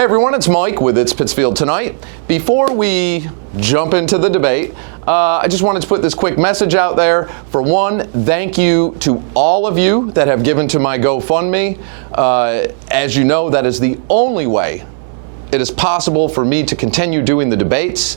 Hey everyone, it's Mike with It's Pittsfield Tonight. Before we jump into the debate, I just wanted to put this quick message out there. For one, thank you to all of you that have given to my GoFundMe. As you know, that is the only way it is possible for me to continue doing the debates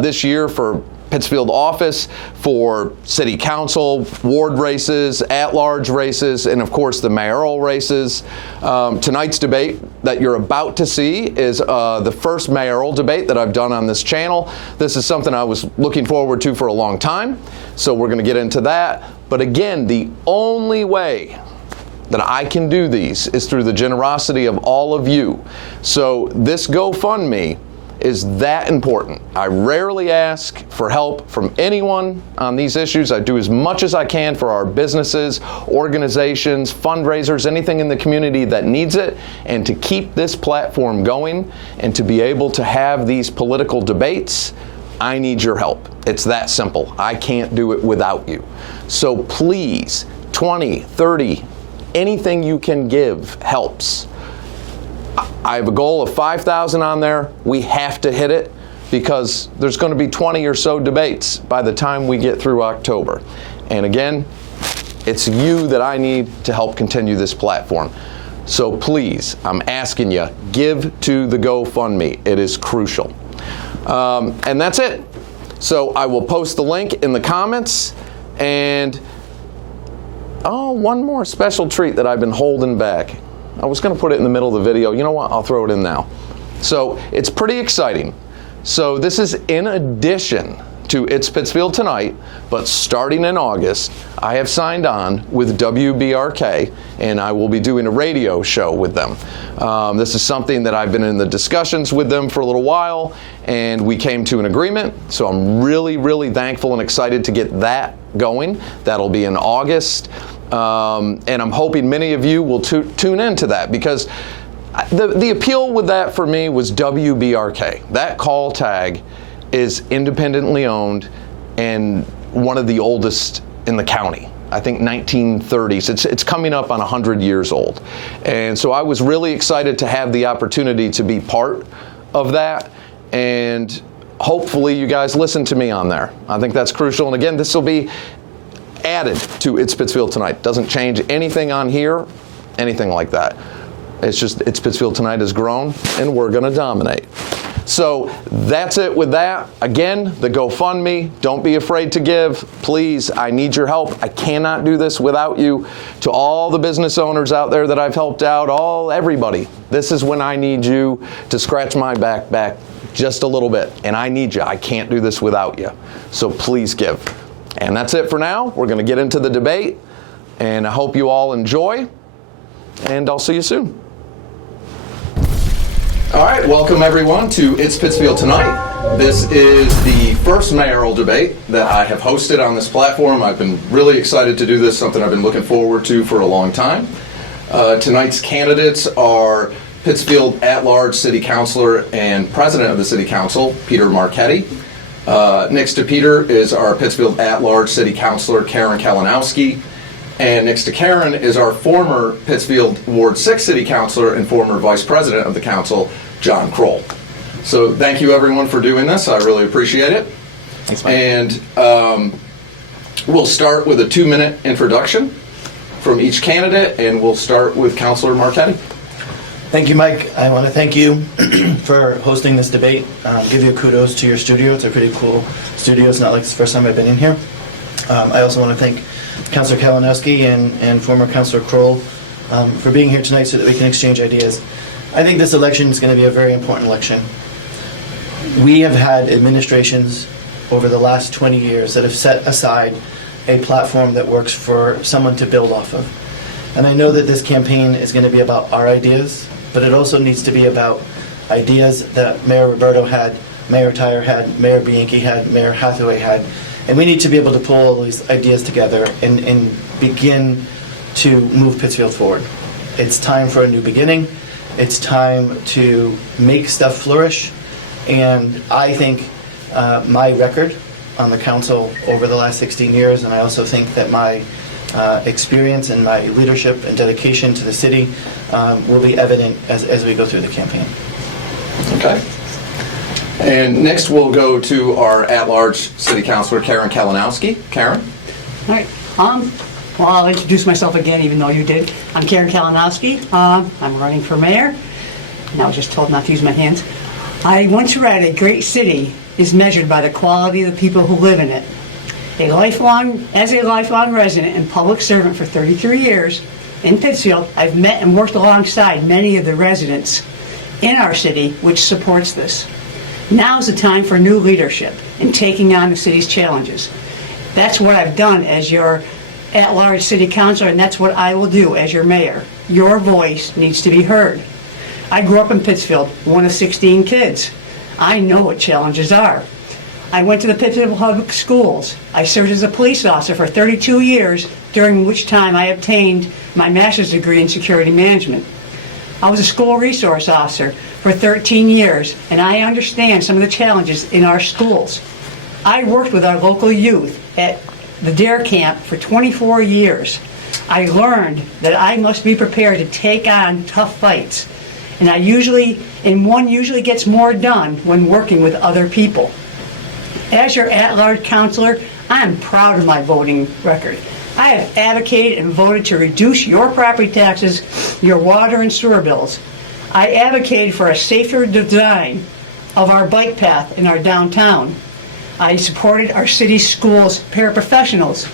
this year for Pittsfield office, for city council, ward races, at-large races, and of course the mayoral races. Tonight's debate that you're about to see is the first mayoral debate that I've done on this channel. This is something I was looking forward to for a long time, so we're going to get into that. But again, the only way that I can do these is through the generosity of all of you. So this GoFundMe is that important. I rarely ask for help from anyone on these issues. I do as much as I can for our businesses, organizations, fundraisers, anything in the community that needs it, and to keep this platform going and to be able to have these political debates, I need your help. It's that simple. I can't do it without you. So please, 20, 30, anything you can give helps. I have a goal of 5,000 on there. We have to hit it because there's going to be 20 or so debates by the time we get through October. And again, it's you that I need to help continue this platform. So please, I'm asking you, give to the GoFundMe. It is crucial. And that's it. So I will post the link in the comments. And one more special treat that I've been holding back. I was going to put it in the middle of the video. You know what? I'll throw it in now. So it's pretty exciting. So this is in addition to It's Pittsfield Tonight, but starting in August, I have signed on with WBRK, and I will be doing a radio show with them. This is something that I've been in the discussions with them for a little while, and we came to an agreement. So I'm really, really thankful and excited to get that going. That'll be in August. And I'm hoping many of you will tune into that, because the appeal with that for me was WBRK. That call tag is independently owned and one of the oldest in the county. I think 1930s. It's coming up on 100 years old. And so I was really excited to have the opportunity to be part of that. And hopefully you guys listen to me on there. I think that's crucial. And again, this will be added to It's Pittsfield Tonight. Doesn't change anything on here, anything like that. It's just It's Pittsfield Tonight has grown, and we're going to dominate. So that's it with that. Again, the GoFundMe, don't be afraid to give. Please, I need your help. I cannot do this without you. To all the business owners out there that I've helped out, everybody, this is when I need you to scratch my back just a little bit. And I need you. I can't do this without you. So please give. And that's it for now. We're going to get into the debate, and I hope you all enjoy, and I'll see you soon. All right, welcome everyone to It's Pittsfield Tonight. This is the first mayoral debate that I have hosted on this platform. I've been really excited to do this, something I've been looking forward to for a long time. Tonight's candidates are Pittsfield at-large City Councilor and President of the City Council, Peter Marchetti. Next to Peter is our Pittsfield at-large City Councilor, Karen Kalinowsky. And next to Karen is our former Pittsfield Ward 6 City Councilor and former Vice President of the Council, John Krol. So thank you everyone for doing this. I really appreciate it. Thanks, Mike. And we'll start with a 2-minute introduction from each candidate, and we'll start with Councilor Marchetti. Thank you, Mike. I want to thank you for hosting this debate. Give you kudos to your studio. It's a pretty cool studio. It's not like it's the first time I've been in here. I also want to thank Councilor Kalinowsky and former Councilor Krol for being here tonight so that we can exchange ideas. I think this election is going to be a very important election. We have had administrations over the last 20 years that have set aside a platform that works for someone to build off of. And I know that this campaign is going to be about our ideas, but it also needs to be about ideas that Mayor Roberto had, Mayor Tyre had, Mayor Bianchi had, Mayor Hathaway had. And we need to be able to pull all these ideas together and begin to move Pittsfield forward. It's time for a new beginning. It's time to make stuff flourish. And I think my record on the council over the last 16 years, and I also think that my experience and my leadership and dedication to the city will be evident as we go through the campaign. Okay. And next we'll go to our at-large city councilor, Karen Kalinowsky. Karen? All right. Well, I'll introduce myself again, even though you did. I'm Karen Kalinowsky. I'm running for mayor, and I was just told not to use my hands. I once read a great city is measured by the quality of the people who live in it. As a lifelong resident and public servant for 33 years in Pittsfield, I've met and worked alongside many of the residents in our city, which supports this. Now's the time for new leadership and taking on the city's challenges. That's what I've done as your at-large city councilor, and that's what I will do as your mayor. Your voice needs to be heard. I grew up in Pittsfield, one of 16 kids. I know what challenges are. I went to the Pittsfield Public Schools. I served as a police officer for 32 years, during which time I obtained my master's degree in security management. I was a school resource officer for 13 years, and I understand some of the challenges in our schools. I worked with our local youth at the DARE camp for 24 years. I learned that I must be prepared to take on tough fights, and one usually gets more done when working with other people. As your at-large councilor, I am proud of my voting record. I have advocated and voted to reduce your property taxes, your water and sewer bills. I advocated for a safer design of our bike path in our downtown. I supported our city schools' paraprofessionals,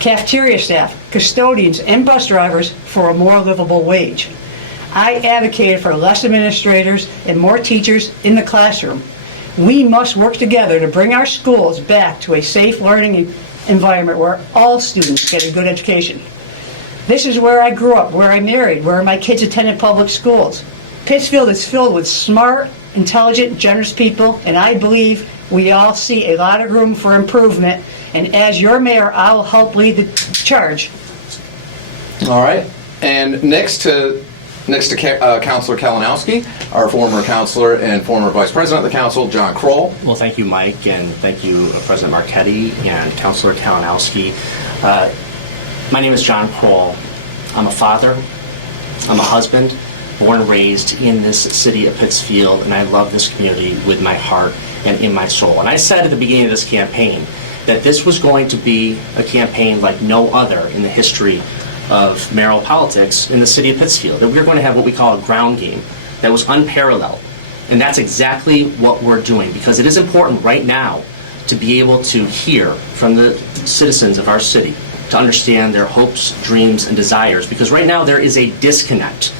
cafeteria staff, custodians, and bus drivers for a more livable wage. I advocated for less administrators and more teachers in the classroom. We must work together to bring our schools back to a safe learning environment where all students get a good education. This is where I grew up, where I married, where my kids attended public schools. Pittsfield is filled with smart, intelligent, generous people, and I believe we all see a lot of room for improvement. And as your mayor, I will help lead the charge. All right. And next to Councilor Kalinowsky, our former councilor and former vice president of the council, John Krol. Well, thank you, Mike, and thank you, President Marchetti and Councilor Kalinowsky. My name is John Krol. I'm a father. I'm a husband, born and raised in this city of Pittsfield, and I love this community with my heart and in my soul. And I said at the beginning of this campaign that this was going to be a campaign like no other in the history of mayoral politics in the city of Pittsfield, that we were going to have what we call a ground game that was unparalleled. And that's exactly what we're doing, because it is important right now to be able to hear from the citizens of our city, to understand their hopes, dreams, and desires, because right now there is a disconnect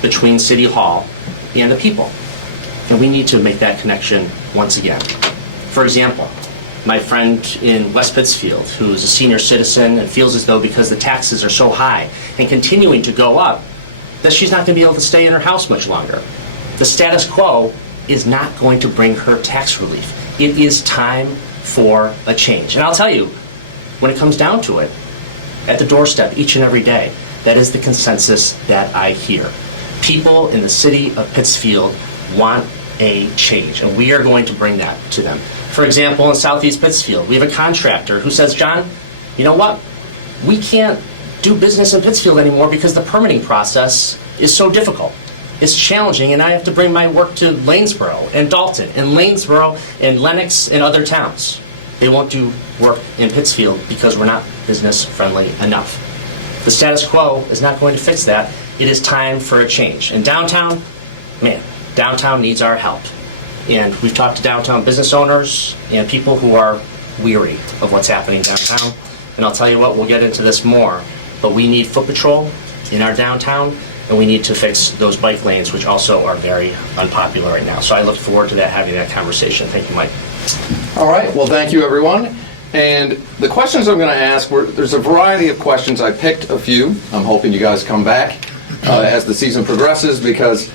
between City Hall and the people. And we need to make that connection once again. For example, my friend in West Pittsfield, who is a senior citizen and feels as though because the taxes are so high and continuing to go up, that she's not going to be able to stay in her house much longer. The status quo is not going to bring her tax relief. It is time for a change. And I'll tell you, when it comes down to it, at the doorstep each and every day, that is the consensus that I hear. People in the city of Pittsfield want a change, and we are going to bring that to them. For example, in Southeast Pittsfield, we have a contractor who says, John, you know what? We can't do business in Pittsfield anymore because the permitting process is so difficult. It's challenging, and I have to bring my work to Lanesboro and Dalton and Lanesboro and Lenox and other towns. They won't do work in Pittsfield because we're not business friendly enough. The status quo is not going to fix that. It is time for a change. And downtown, man, downtown needs our help. And we've talked to downtown business owners and people who are weary of what's happening downtown. And I'll tell you what, we'll get into this more, but we need foot patrol in our downtown, and we need to fix those bike lanes, which also are very unpopular right now. So I look forward to having that conversation. Thank you, Mike. All right. Well, thank you, everyone. And the questions I'm going to ask, there's a variety of questions. I picked a few. I'm hoping you guys come back as the season progresses, because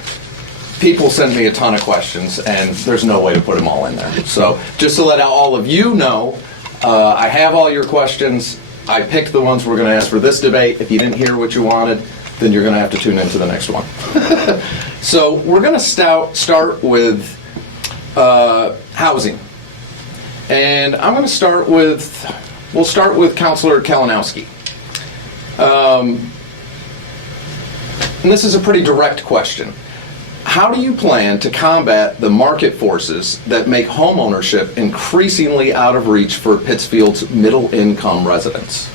people send me a ton of questions, and there's no way to put them all in there. So just to let all of you know, I have all your questions. I picked the ones we're going to ask for this debate. If you didn't hear what you wanted, then you're going to have to tune into the next one. So we're going to start with housing. And I'm going to start with, we'll start with Councilor Kalinowsky. And this is a pretty direct question. how do you plan to combat the market forces that make homeownership increasingly out of reach for Pittsfield's middle-income residents?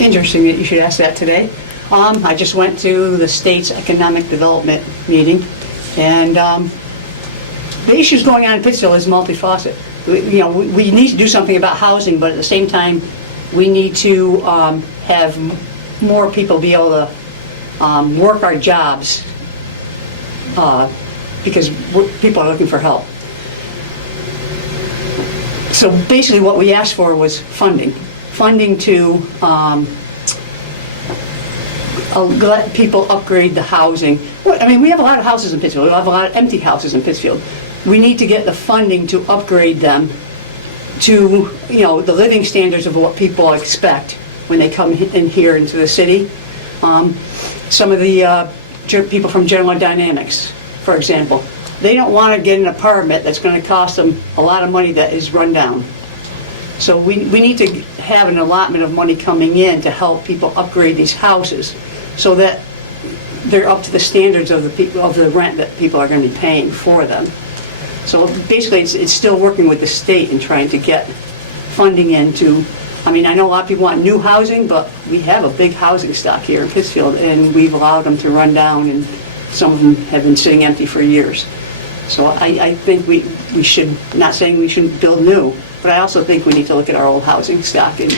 Interesting that you should ask that today. I just went to the state's economic development meeting, and the issues going on in Pittsfield is multifaceted. We need to do something about housing, but at the same time, we need to have more people be able to work our jobs because people are looking for help. So basically what we asked for was funding to let people upgrade the housing. I mean, we have a lot of houses in Pittsfield. We have a lot of empty houses in Pittsfield. We need to get the funding to upgrade them to, the living standards of what people expect when they come in here into the city. Some of the people from General Dynamics, for example, they don't want to get an apartment that's going to cost them a lot of money that is run down. So we need to have an allotment of money coming in to help people upgrade these houses so that they're up to the standards of the rent that people are going to be paying for them. So basically it's still working with the state and trying to get funding into, I know a lot of people want new housing, but we have a big housing stock here in Pittsfield, and we've allowed them to run down, and some of them have been sitting empty for years. So I think we should, not saying we shouldn't build new, but I also think we need to look at our old housing stock and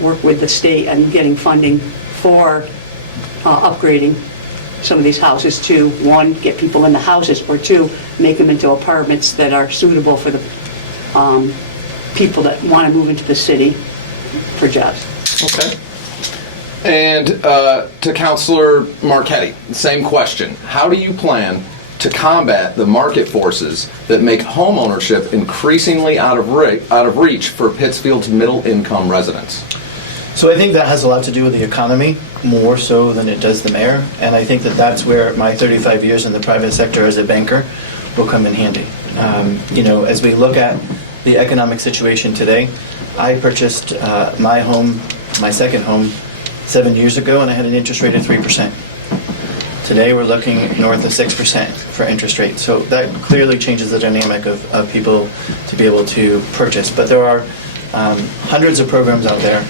work with the state and getting funding for upgrading some of these houses to, one, get people in the houses, or two, make them into apartments that are suitable for the people that want to move into the city for jobs. Okay. And to Councilor Marchetti, same question. How do you plan to combat the market forces that make homeownership increasingly out of reach for Pittsfield's middle-income residents? So I think that has a lot to do with the economy, more so than it does the mayor. And I think that that's where my 35 years in the private sector as a banker will come in handy. As we look at the economic situation today, I purchased my home, my second home, 7 years ago, and I had an interest rate of 3%. Today we're looking north of 6% for interest rate. So that clearly changes the dynamic of people to be able to purchase. But there are hundreds of programs out there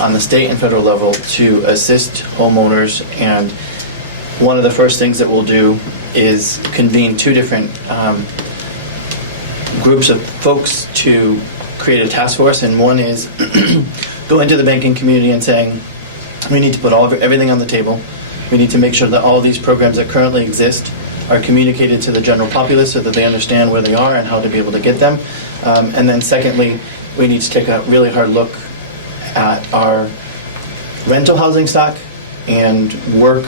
on the state and federal level to assist homeowners, and one of the first things that we'll do is convene two different groups of folks to create a task force, and one is go into the banking community and saying we need to put everything on the table. We need to make sure that all these programs that currently exist are communicated to the general populace so that they understand where they are and how to be able to get them. And then secondly, we need to take a really hard look at our rental housing stock and work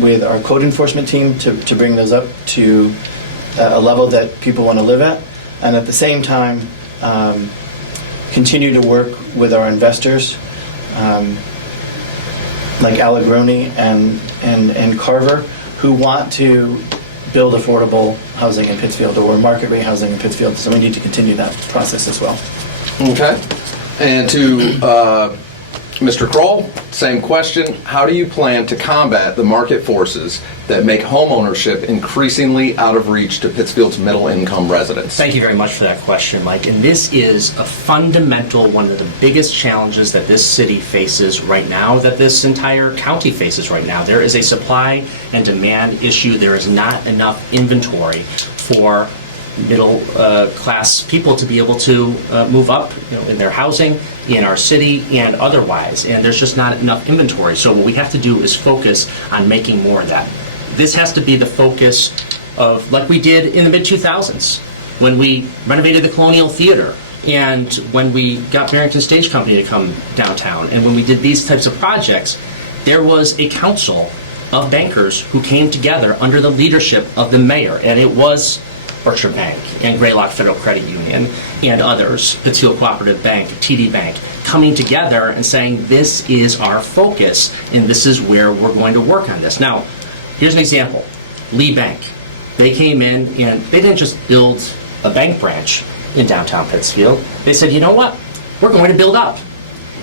with our code enforcement team to bring those up to a level that people want to live at, and at the same time continue to work with our investors like Allegroni and Carver, who want to build affordable housing in Pittsfield, or market rate housing in Pittsfield. So we need to continue that process as well. Okay. And to Mr. Krol, same question. How do you plan to combat the market forces that make homeownership increasingly out of reach to Pittsfield's middle-income residents? Thank you very much for that question, Mike. And this is a fundamental, one of the biggest challenges that this city faces right now, that this entire county faces right now. There is a supply and demand issue. There is not enough inventory for middle class people to be able to move up in their housing, in our city, and otherwise. And there's just not enough inventory. So what we have to do is focus on making more of that. This has to be the focus of, like we did in the mid-2000s, when we renovated the Colonial Theater, and when we got Barrington Stage Company to come downtown, and when we did these types of projects, there was a council of bankers who came together under the leadership of the mayor, and it was Berkshire Bank and Greylock Federal Credit Union and others, Pittsfield Cooperative Bank, TD Bank, coming together and saying, this is our focus and this is where we're going to work on this. Now, here's an example. Lee Bank. They came in and they didn't just build a bank branch in downtown Pittsfield. They said, you know what? We're going to build up.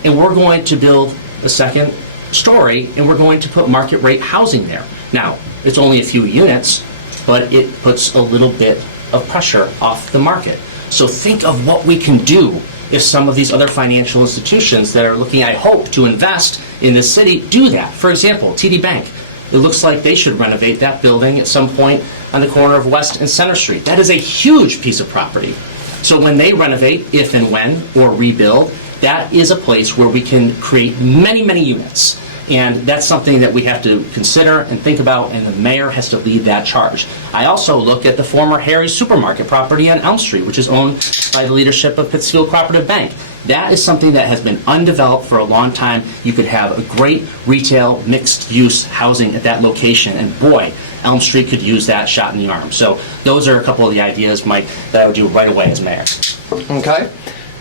And we're going to build a second story, and we're going to put market rate housing there. Now, It's only a few units, but it puts a little bit of pressure off the market. So think of what we can do if some of these other financial institutions that are looking, I hope, to invest in this city do that. For example, TD Bank. It looks like they should renovate that building at some point on the corner of West and Center Street. That is a huge piece of property. So when they renovate, if and when, or rebuild, that is a place where we can create many, many units. And that's something that we have to consider and think about, and the mayor has to lead that charge. I also look at the former Harry's Supermarket property on Elm Street, which is owned by the leadership of Pittsfield Cooperative Bank. That is something that has been undeveloped for a long time. You could have a great retail, mixed-use housing at that location, and boy, Elm Street could use that shot in the arm. So those are a couple of the ideas, Mike, that I would do right away as mayor. Okay.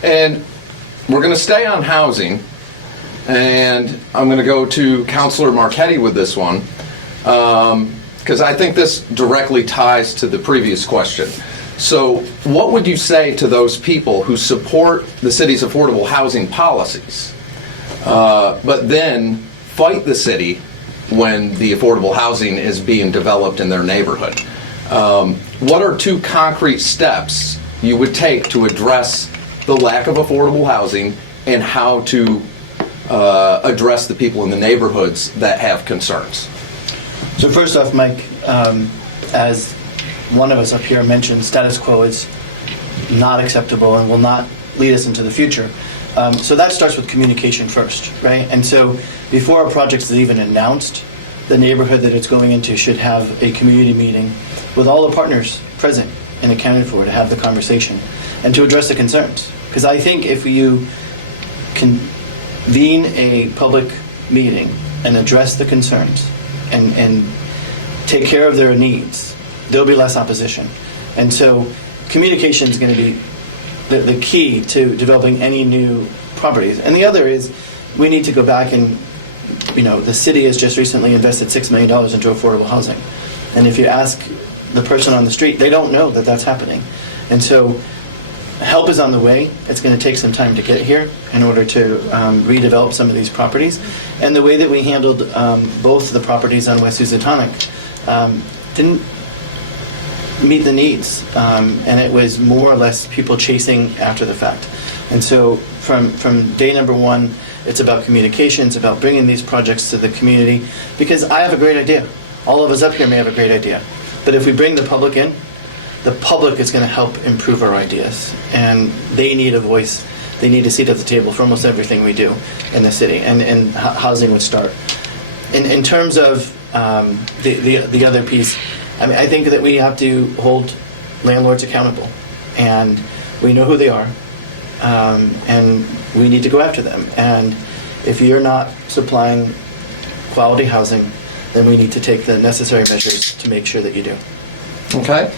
And we're going to stay on housing. And I'm going to go to Councilor Marchetti with this one, because I think this directly ties to the previous question. So what would you say to those people who support the city's affordable housing policies, but then fight the city when the affordable housing is being developed in their neighborhood? What are two concrete steps you would take to address the lack of affordable housing and how to address the people in the neighborhoods that have concerns? So first off, Mike, as one of us up here mentioned, status quo is not acceptable and will not lead us into the future. So that starts with communication first, right? And so before a project is even announced, the neighborhood that it's going into should have a community meeting with all the partners present and accounted for to have the conversation and to address the concerns. Because I think if you convene a public meeting and address the concerns and take care of their needs, there'll be less opposition. And so communication is going to be the key to developing any new properties. And the other is we need to go back and, the city has just recently invested $6 million into affordable housing. And if you ask the person on the street, they don't know that that's happening. And so help is on the way. It's going to take some time to get here in order to redevelop some of these properties. And the way that we handled both the properties on West Housatonic didn't meet the needs. And it was more or less people chasing after the fact. And so from day number one, it's about communication. It's about bringing these projects to the community. Because I have a great idea. All of us up here may have a great idea. But if we bring the public in, the public is going to help improve our ideas. And they need a voice. They need a seat at the table for almost everything we do in the city. And housing would start. In terms of the other piece, I think that we have to hold landlords accountable. And we know who they are. And we need to go after them. And if you're not supplying quality housing, then we need to take the necessary measures to make sure that you do. Okay.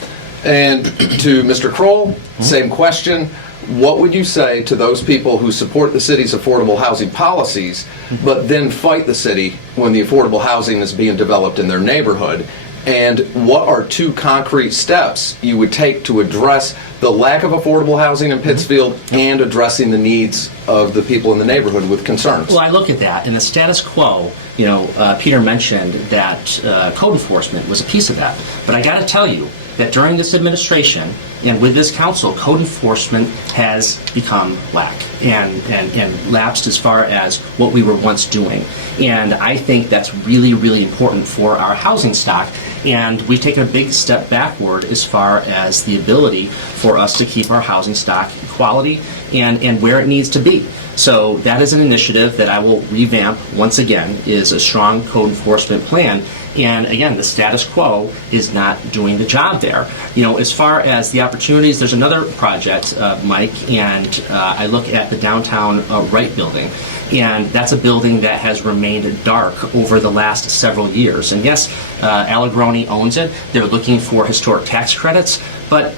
And to Mr. Krol, same question. What would you say to those people who support the city's affordable housing policies, but then fight the city when the affordable housing is being developed in their neighborhood? And what are two concrete steps you would take to address the lack of affordable housing in Pittsfield and addressing the needs of the people in the neighborhood with concerns? Well, I look at that, and the status quo, Peter mentioned that code enforcement was a piece of that. But I got to tell you that during this administration and with this council, code enforcement has become lack and lapsed as far as what we were once doing. And I think that's really, really important for our housing stock. And we've taken a big step backward as far as the ability for us to keep our housing stock quality and where it needs to be. So that is an initiative that I will revamp once again, is a strong code enforcement plan. And again, the status quo is not doing the job there. As far as the opportunities, there's another project, Mike, and I look at the downtown Wright building. And that's a building that has remained dark over the last several years. And yes, Allegroni owns it. They're looking for historic tax credits, but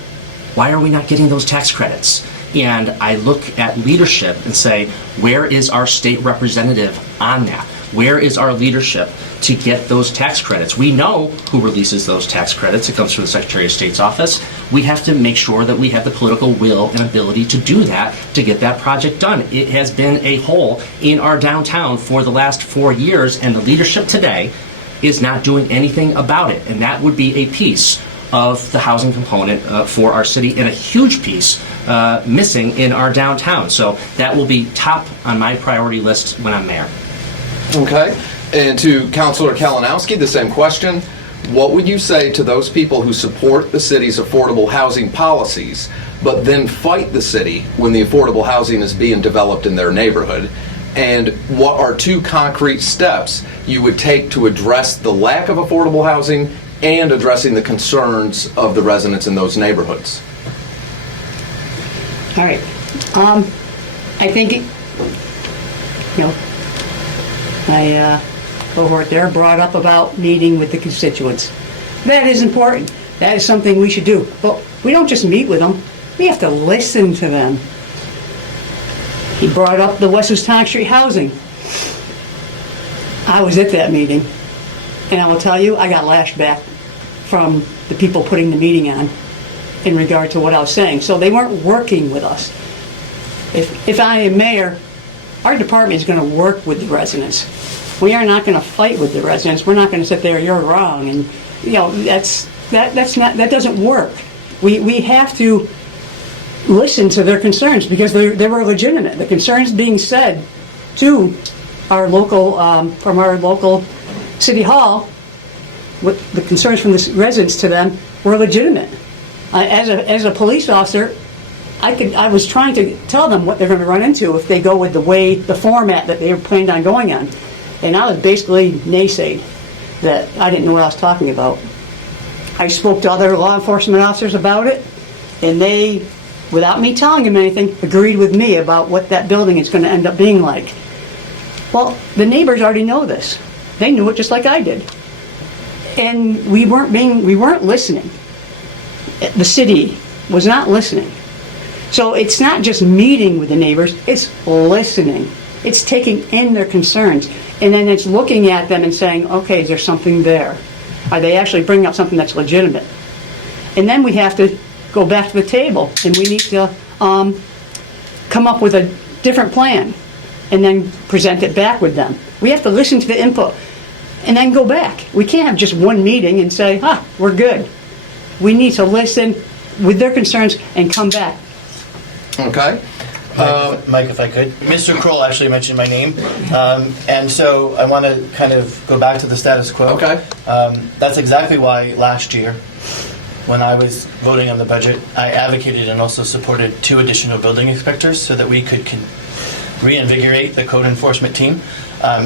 why are we not getting those tax credits? And I look at leadership and say, where is our state representative on that? Where is our leadership to get those tax credits? We know who releases those tax credits. It comes from the Secretary of State's office. We have to make sure that we have the political will and ability to do that, to get that project done. It has been a hole in our downtown for the last 4 years, and the leadership today is not doing anything about it. And that would be a piece of the housing component for our city, and a huge piece missing in our downtown. So that will be top on my priority list when I'm mayor. Okay. And to Councilor Kalinowsky, the same question. What would you say to those people who support the city's affordable housing policies, but then fight the city when the affordable housing is being developed in their neighborhood? And what are 2 concrete steps you would take to address the lack of affordable housing and addressing the concerns of the residents in those neighborhoods? All right. I think, my cohort there brought up about meeting with the constituents. That is important. That is something we should do. But we don't just meet with them. We have to listen to them. He brought up the West Wisconsin Street housing. I was at that meeting, and I will tell you, I got lashed back from the people putting the meeting on in regard to what I was saying. So they weren't working with us. If I am mayor, our department is going to work with the residents. We are not going to fight with the residents. We're not going to sit there, you're wrong, and that doesn't work. We have to listen to their concerns because they were legitimate. The concerns being said to our local, from our local city hall, what the concerns from the residents to them were legitimate. As a police officer, I was trying to tell them what they're going to run into if they go with the format that they were planned on going on. And I was basically naysayed that I didn't know what I was talking about. I spoke to other law enforcement officers about it, and they, without me telling them anything, agreed with me about what that building is going to end up being like. Well, the neighbors already know this. They knew it just like I did. And we weren't listening. The city was not listening. So it's not just meeting with the neighbors, it's listening. It's taking in their concerns. And then it's looking at them and saying, okay, is there something there? Are they actually bringing up something that's legitimate? And then we have to go back to the table, and we need to come up with a different plan and then present it back with them. We have to listen to the input and then go back. We can't have just one meeting and say, we're good. We need to listen with their concerns and come back. Okay. Mike, if I could. Mr. Krol actually mentioned my name, and so I want to kind of go back to the status quo. Okay. That's exactly why last year, when I was voting on the budget, I advocated and also supported 2 additional building inspectors so that we could reinvigorate the code enforcement team.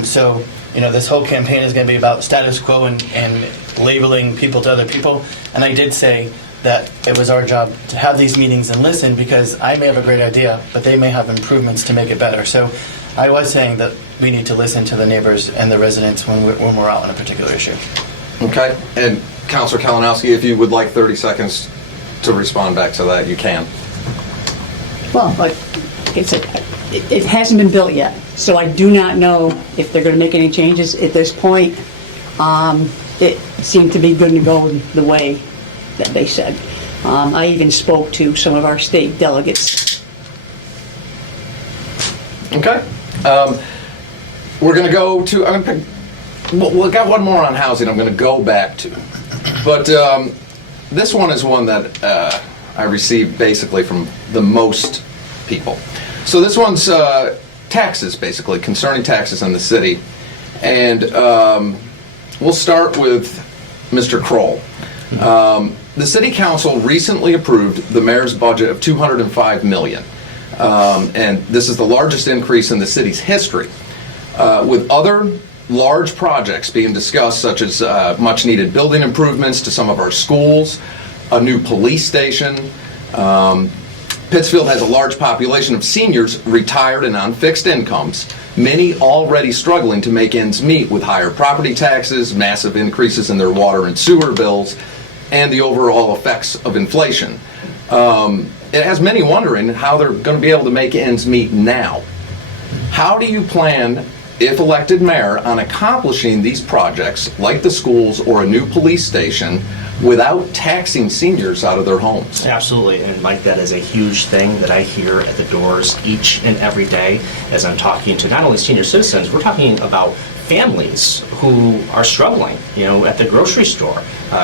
So, this whole campaign is going to be about status quo and labeling people to other people, and I did say that it was our job to have these meetings and listen, because I may have a great idea, but they may have improvements to make it better. So I was saying that we need to listen to the neighbors and the residents when we're out on a particular issue. Okay. And Councilor Kalinowsky, if you would like 30 seconds to respond back to that, you can. Well, like I said, it hasn't been built yet, so I do not know if they're going to make any changes at this point. It seemed to be good to go the way that they said. I even spoke to some of our state delegates. Okay. We're going to go to, we've got one more on housing I'm going to go back to. But this one is one that I received basically from the most people. So this one's taxes, basically, concerning taxes in the city. And we'll start with Mr. Krol. The City Council recently approved the mayor's budget of $205 million. And this is the largest increase in the city's history. With other large projects being discussed, such as much-needed building improvements to some of our schools, a new police station. Pittsfield has a large population of seniors retired and on fixed incomes, many already struggling to make ends meet with higher property taxes, massive increases in their water and sewer bills, and the overall effects of inflation. It has many wondering how they're going to be able to make ends meet now. How do you plan, if elected mayor, on accomplishing these projects like the schools or a new police station without taxing seniors out of their homes? Absolutely, and Mike, that is a huge thing that I hear at the doors each and every day as I'm talking to not only senior citizens, we're talking about families who are struggling, at the grocery store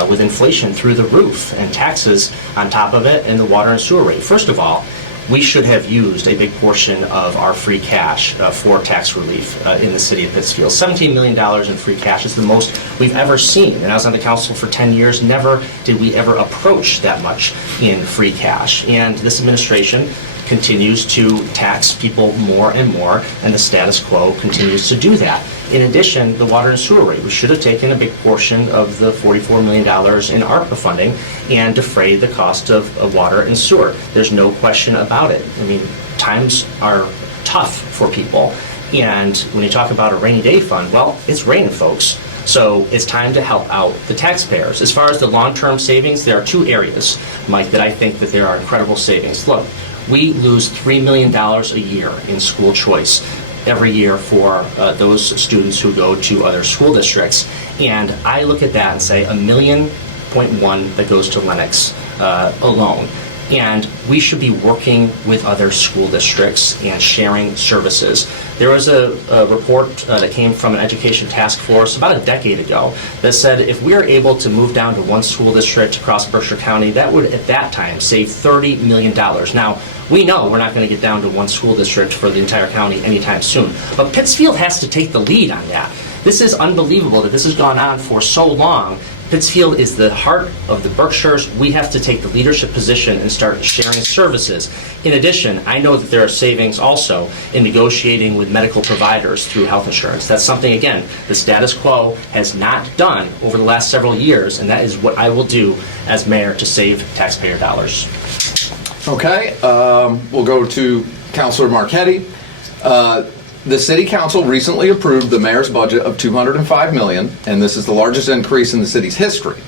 with inflation through the roof and taxes on top of it and the water and sewer rate. First of all, we should have used a big portion of our free cash for tax relief in the city of Pittsfield. $17 million in free cash is the most we've ever seen. And I was on the council for 10 years. Never did we ever approach that much in free cash. And this administration continues to tax people more and more, and the status quo continues to do that. In addition, the water and sewer rate. We should have taken a big portion of the $44 million in ARPA funding and defrayed the cost of water and sewer. There's no question about it. I mean, times are tough for people. And when you talk about a rainy day fund, well, it's raining, folks. So it's time to help out the taxpayers. As far as the long-term savings, there are two areas, Mike, that I think that there are incredible savings. Look, we lose $3 million a year in school choice every year for those students who go to other school districts. And I look at that and say $1.1 million that goes to Lennox alone. And we should be working with other school districts and sharing services. There was a report that came from an education task force about a decade ago that said if we are able to move down to one school district across Berkshire County, that would at that time save $30 million. Now, we know we're not going to get down to one school district for the entire county anytime soon, but Pittsfield has to take the lead on that. This is unbelievable that this has gone on for so long. Pittsfield is the heart of the Berkshires. We have to take the leadership position and start sharing services. In addition, I know that there are savings also in negotiating with medical providers through health insurance. That's something, again, the status quo has not done over the last several years, and that is what I will do as mayor to save taxpayer dollars. Okay, we'll go to Councilor Marchetti. The City Council recently approved the mayor's budget of $205 million, and this is the largest increase in the city's history.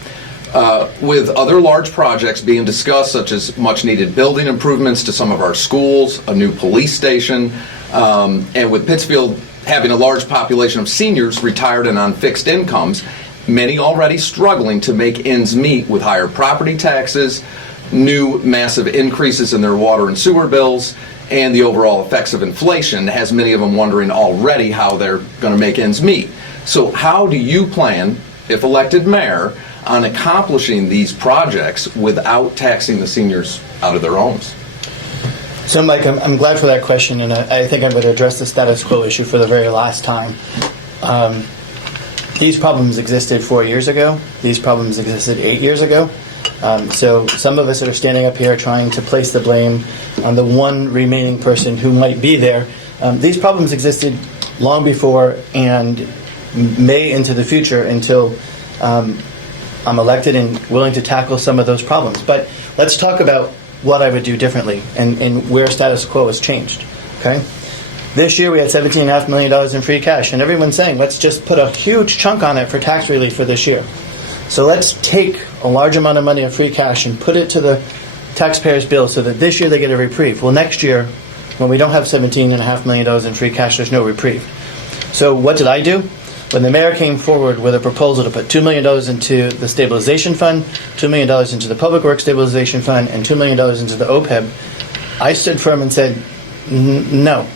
With other large projects being discussed, such as much-needed building improvements to some of our schools, a new police station, and with Pittsfield having a large population of seniors retired and on fixed incomes, many already struggling to make ends meet with higher property taxes, new massive increases in their water and sewer bills, and the overall effects of inflation has many of them wondering already how they're going to make ends meet. So how do you plan, if elected mayor, on accomplishing these projects without taxing the seniors out of their homes? So, Mike, I'm glad for that question, and I think I'm going to address the status quo issue for the very last time. These problems existed 4 years ago. These problems existed 8 years ago. So some of us that are standing up here trying to place the blame on the one remaining person who might be there. These problems existed long before and may into the future until I'm elected and willing to tackle some of those problems. But let's talk about what I would do differently and where status quo has changed. Okay? This year we had $17.5 million in free cash, and everyone's saying let's just put a huge chunk on it for tax relief for this year. So let's take a large amount of money of free cash and put it to the taxpayers' bill so that this year they get a reprieve. Well, next year, when we don't have $17.5 million in free cash, there's no reprieve. So what did I do? When the mayor came forward with a proposal to put $2 million into the stabilization fund, $2 million into the public works stabilization fund, and $2 million into the OPEB, I stood firm and said, no,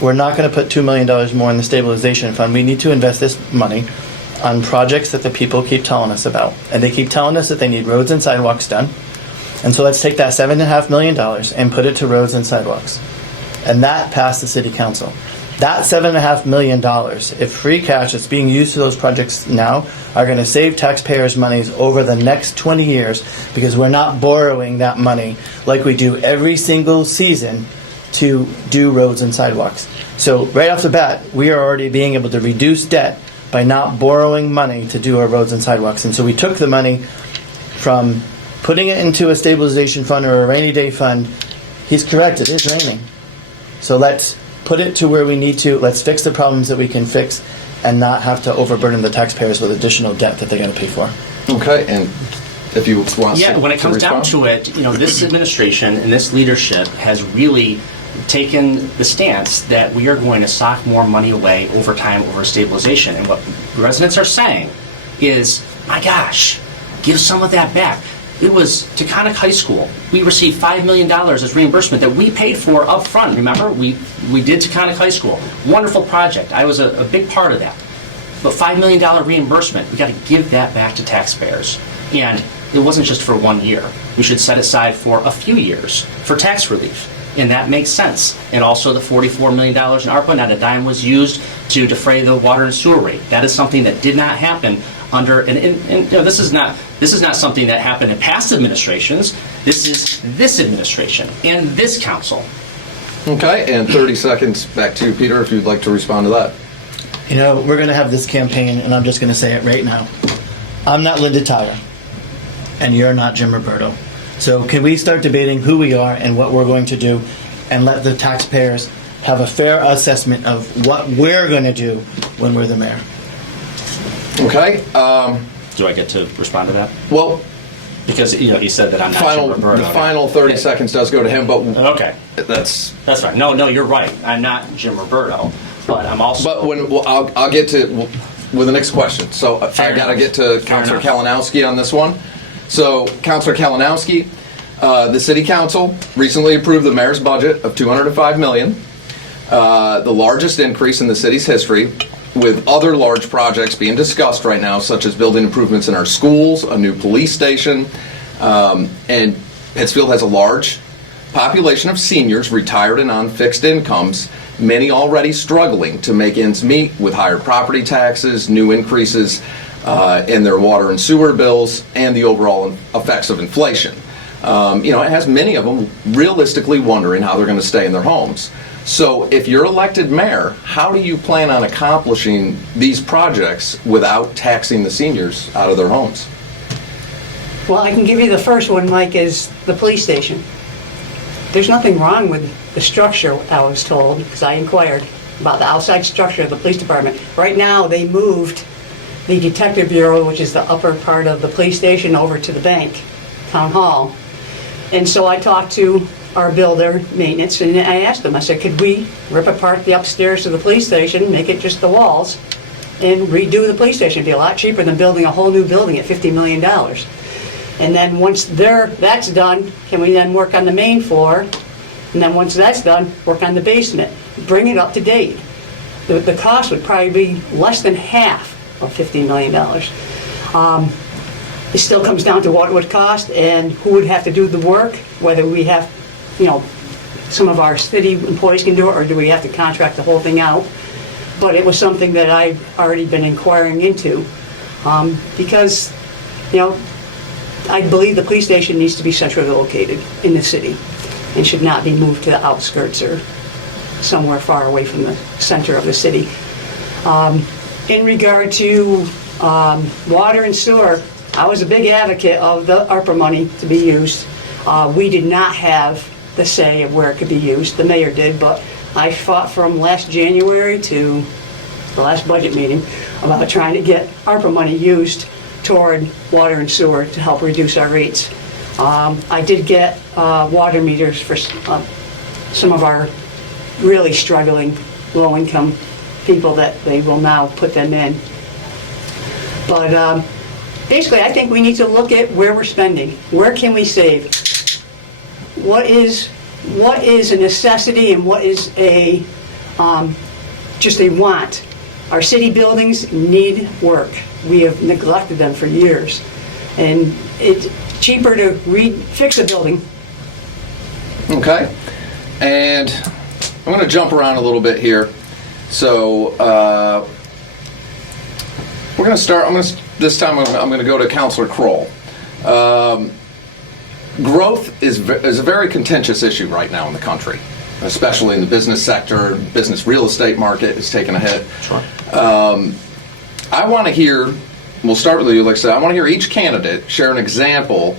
we're not going to put $2 million more in the stabilization fund. We need to invest this money on projects that the people keep telling us about. And they keep telling us that they need roads and sidewalks done. And so let's take that $7.5 million and put it to roads and sidewalks. And that passed the city council. That $7.5 million, if free cash that's being used for those projects now, are going to save taxpayers' monies over the next 20 years because we're not borrowing that money like we do every single season to do roads and sidewalks. So right off the bat, we are already being able to reduce debt by not borrowing money to do our roads and sidewalks. And so we took the money from putting it into a stabilization fund or a rainy day fund. He's correct, it is raining. So let's put it to where we need to. Let's fix the problems that we can fix and not have to overburden the taxpayers with additional debt that they're going to pay for. Okay, and if you want when it comes down to it, this administration and this leadership has really taken the stance that we are going to sock more money away over time over stabilization. And what residents are saying is, my gosh, give some of that back. It was Taconic High School. We received $5 million as reimbursement that we paid for up front. Remember, we did Taconic High School. Wonderful project. I was a big part of that. But $5 million reimbursement, we got to give that back to taxpayers. And it wasn't just for 1 year. We should set aside for a few years for tax relief. And that makes sense. And also the $44 million in ARPA, not a dime was used to defray the water and sewer rate. That is something that did not happen under, and this is not something that happened in past administrations. This is this administration and this council. Okay, and 30 seconds back to you, Peter, if you'd like to respond to that. You know, we're going to have this campaign, and I'm just going to say it right now. I'm not Linda Tyler, and you're not Jim Roberto. So can we start debating who we are and what we're going to do, and let the taxpayers have a fair assessment of what we're going to do when we're the mayor? Okay. Do I get to respond to that? Well, Because he said that I'm not Jim Roberto. the final 30 seconds does go to him, but Okay, that's fine. No, you're right. I'm not Jim Roberto, but I'm also. But I'll get to with the next question. So I got to get to Councilor Kalinowsky on this one. So Councilor Kalinowsky, the City Council recently approved the mayor's budget of $205 million, the largest increase in the city's history, with other large projects being discussed right now, such as building improvements in our schools, a new police station, and Pittsfield has a large population of seniors retired and on fixed incomes, many already struggling to make ends meet with higher property taxes, new increases in their water and sewer bills, and the overall effects of inflation. It has many of them realistically wondering how they're going to stay in their homes. So if you're elected mayor, how do you plan on accomplishing these projects without taxing the seniors out of their homes? Well, I can give you the first one, Mike, is the police station. There's nothing wrong with the structure, I was told, because I inquired about the outside structure of the police department. Right now, they moved the detective bureau, which is the upper part of the police station, over to the bank, town hall. And so I talked to our builder, maintenance, and I asked them, I said, could we rip apart the upstairs of the police station, make it just the walls, and redo the police station? It'd be a lot cheaper than building a whole new building at $50 million. And then once that's done, can we then work on the main floor? And then once that's done, work on the basement, bring it up to date. The cost would probably be less than half of $50 million. It still comes down to what it would cost and who would have to do the work, whether we have, some of our city employees can do it, or do we have to contract the whole thing out? But it was something that I've already been inquiring into, because, I believe the police station needs to be centrally located in the city and should not be moved to the outskirts or somewhere far away from the center of the city. In regard to water and sewer, I was a big advocate of the ARPA money to be used. We did not have the say of where it could be used. The mayor did, but I fought from last January to the last budget meeting about trying to get ARPA money used toward water and sewer to help reduce our rates. I did get water meters for some of our really struggling low-income people that they will now put them in. But basically, I think we need to look at where we're spending. Where can we save? What is a necessity and what is a just a want? Our city buildings need work. We have neglected them for years, and it's cheaper to fix a building. Okay, and I'm going to jump around a little bit here. So we're going to start. This time I'm going to go to Councilor Krol. Growth is a very contentious issue right now in the country, especially in the business sector. Business real estate market is taking a hit. Sure. I want to hear, we'll start with you, Alexa. I want to hear each candidate share an example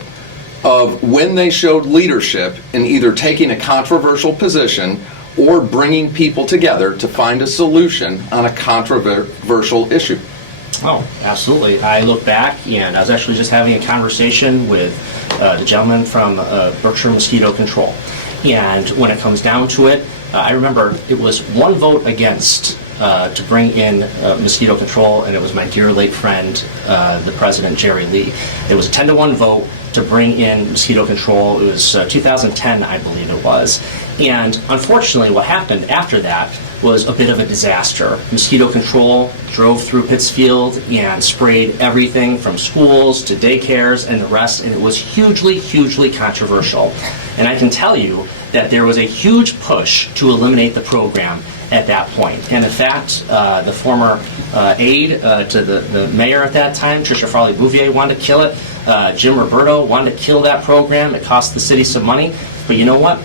of when they showed leadership in either taking a controversial position or bringing people together to find a solution on a controversial issue. Oh, absolutely. I look back, and I was actually just having a conversation with the gentleman from Berkshire Mosquito Control. And when it comes down to it, I remember it was one vote against to bring in mosquito control, and it was my dear late friend, the president, Jerry Lee. It was a 10-to-1 vote to bring in mosquito control. It was 2010, I believe it was. And unfortunately, what happened after that was a bit of a disaster. Mosquito control drove through Pittsfield and sprayed everything from schools to daycares and the rest, and it was hugely, hugely controversial. And I can tell you that there was a huge push to eliminate the program at that point. And in fact, the former aide to the mayor at that time, Tricia Farley-Bouvier, wanted to kill it. Jim Roberto wanted to kill that program. It cost the city some money. But you know what?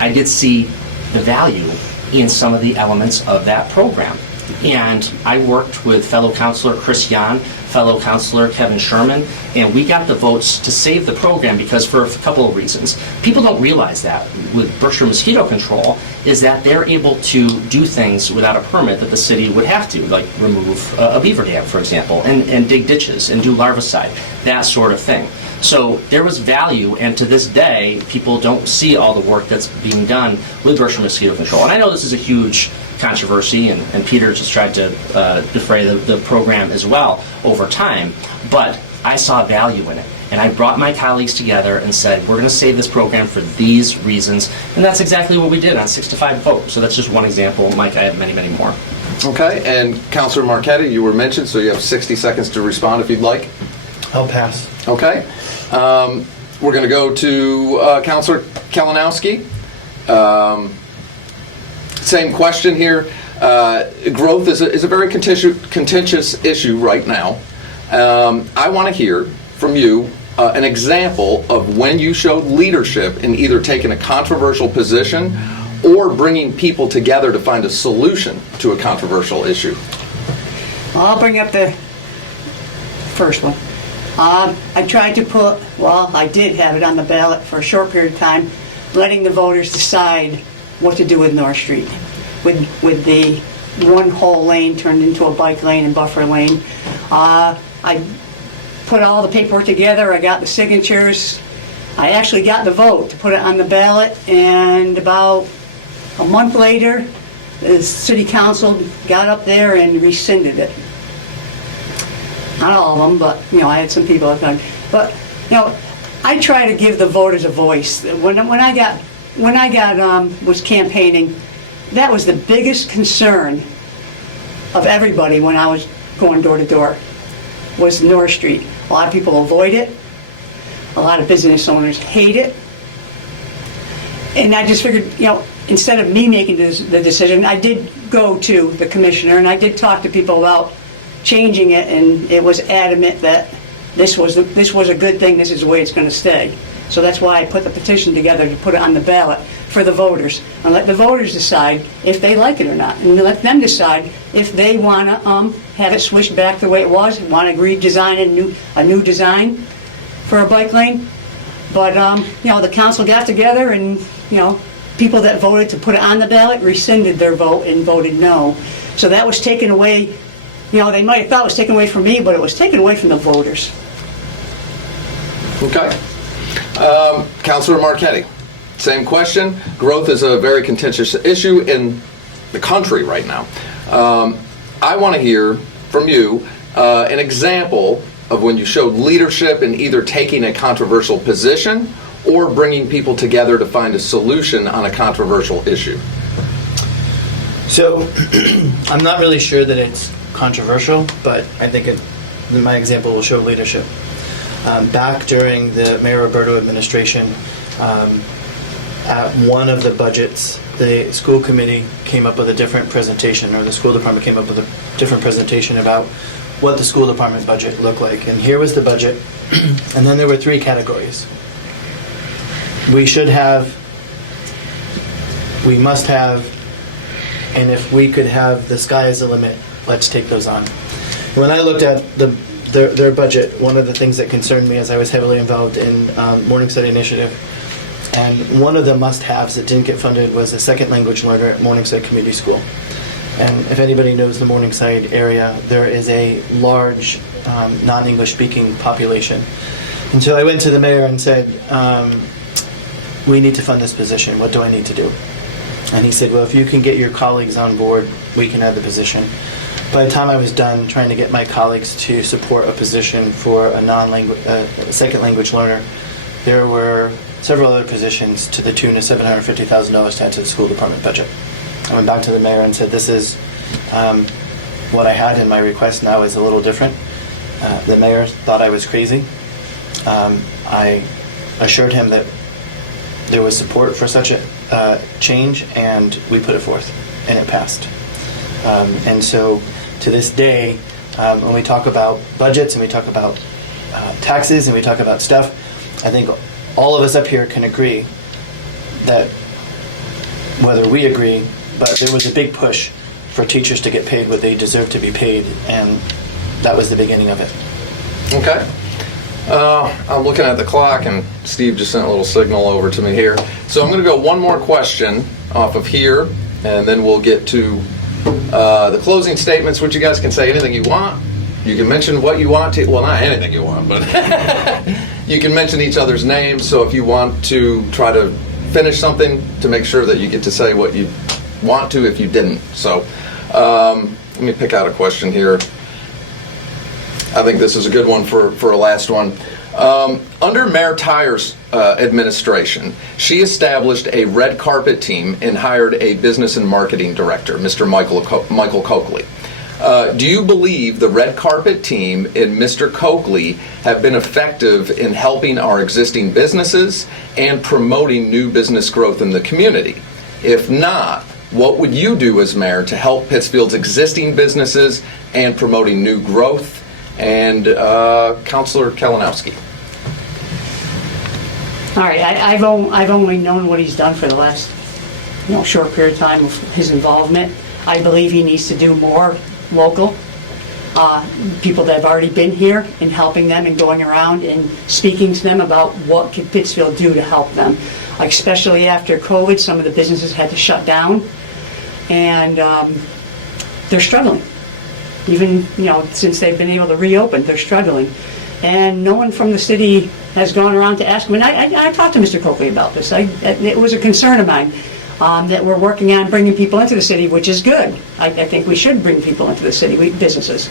I did see the value in some of the elements of that program. And I worked with fellow councilor Chris Yan, fellow councilor Kevin Sherman, and we got the votes to save the program because for a couple of reasons. People don't realize that with Berkshire Mosquito Control is that they're able to do things without a permit that the city would have to, like remove a beaver dam, for example, and dig ditches and do larvicide, that sort of thing. So there was value, and to this day, people don't see all the work that's being done with Berkshire Mosquito Control. And I know this is a huge controversy, and Peter just tried to defray the program as well over time, but I saw value in it. And I brought my colleagues together and said, we're going to save this program for these reasons. And that's exactly what we did on 6-5 vote. So that's just one example. Mike, I have many, many more. Okay, and Councilor Marchetti, you were mentioned, so you have 60 seconds to respond if you'd like. I'll pass. Okay. We're going to go to Councilor Kalinowsky. Same question here. Growth is a very contentious issue right now. I want to hear from you an example of when you showed leadership in either taking a controversial position or bringing people together to find a solution to a controversial issue. I'll bring up the first one. I tried to I did have it on the ballot for a short period of time, letting the voters decide what to do with North Street. With the one whole lane turned into a bike lane and buffer lane. I put all the paperwork together, I got the signatures, I actually got the vote to put it on the ballot, and about a month later, the city council got up there and rescinded it. Not all of them, but I had some people that done. But I try to give the voters a voice. When I was campaigning, that was the biggest concern of everybody when I was going door to door, was North Street. A lot of people avoid it. A lot of business owners hate it. And I just figured, instead of me making the decision, I did go to the commissioner and I did talk to people about changing it, and it was adamant that this was a good thing, this is the way it's going to stay. So that's why I put the petition together to put it on the ballot for the voters, and let the voters decide if they like it or not, and let them decide if they want to have it switched back the way it was, want to redesign a new design for a bike lane. But the council got together, and people that voted to put it on the ballot rescinded their vote and voted no. So that was taken away. They might have thought it was taken away from me, but it was taken away from the voters. Okay. Councilor Marchetti, same question. Growth is a very contentious issue in the country right now. I want to hear from you an example of when you showed leadership in either taking a controversial position or bringing people together to find a solution on a controversial issue. So, I'm not really sure that it's controversial, but I think my example will show leadership. Back during the Mayor Roberto administration, at one of the budgets, the school committee came up with a different presentation, or the school department came up with a different presentation about what the school department budget looked like. And here was the budget, and then there were 3 categories. We should have, we must have, and if we could have, the sky is the limit, let's take those on. When I looked at their budget, one of the things that concerned me is I was heavily involved in Morning Study Initiative, and one of the must-haves that didn't get funded was a second language learner at Morningside Community School. And if anybody knows the Morningside area, there is a large non-English speaking population. And so I went to the mayor and said, we need to fund this position. What do I need to do? And he said, well, if you can get your colleagues on board, we can add the position. By the time I was done trying to get my colleagues to support a position for a second language learner, there were several other positions to the tune of $750,000 to add to the school department budget. I went back to the mayor and said, this is what I had in my request now is a little different. The mayor thought I was crazy. I assured him that there was support for such a change, and we put it forth, and it passed. And so to this day, when we talk about budgets and we talk about taxes and we talk about stuff, I think all of us up here can agree that whether we agree, but there was a big push for teachers to get paid what they deserve to be paid, and that was the beginning of it. Okay. I'm looking at the clock, and Steve just sent a little signal over to me here. So I'm going to go one more question off of here, and then we'll get to the closing statements, which you guys can say anything you want. You can mention what you want to. Well, not anything you want, but you can mention each other's names. So if you want to try to finish something, to make sure that you get to say what you want to if you didn't. So let me pick out a question here. I think this is a good one for a last one. Under Mayor Tyer's administration, she established a red carpet team and hired a business and marketing director, Mr. Michael Coakley. Do you believe the red carpet team and Mr. Coakley have been effective in helping our existing businesses and promoting new business growth in the community? If not, what would you do as mayor to help Pittsfield's existing businesses and promoting new growth? And Councilor Kalinowsky. All right, I've only known what he's done for the last short period of time of his involvement. I believe he needs to do more local. People that have already been here and helping them and going around and speaking to them about what can Pittsfield do to help them. Like especially after COVID, some of the businesses had to shut down, and they're struggling. Even, since they've been able to reopen, they're struggling. And no one from the city has gone around to ask them. And I talked to Mr. Coakley about this. It was a concern of mine that we're working on bringing people into the city, which is good. I think we should bring people into the city, businesses.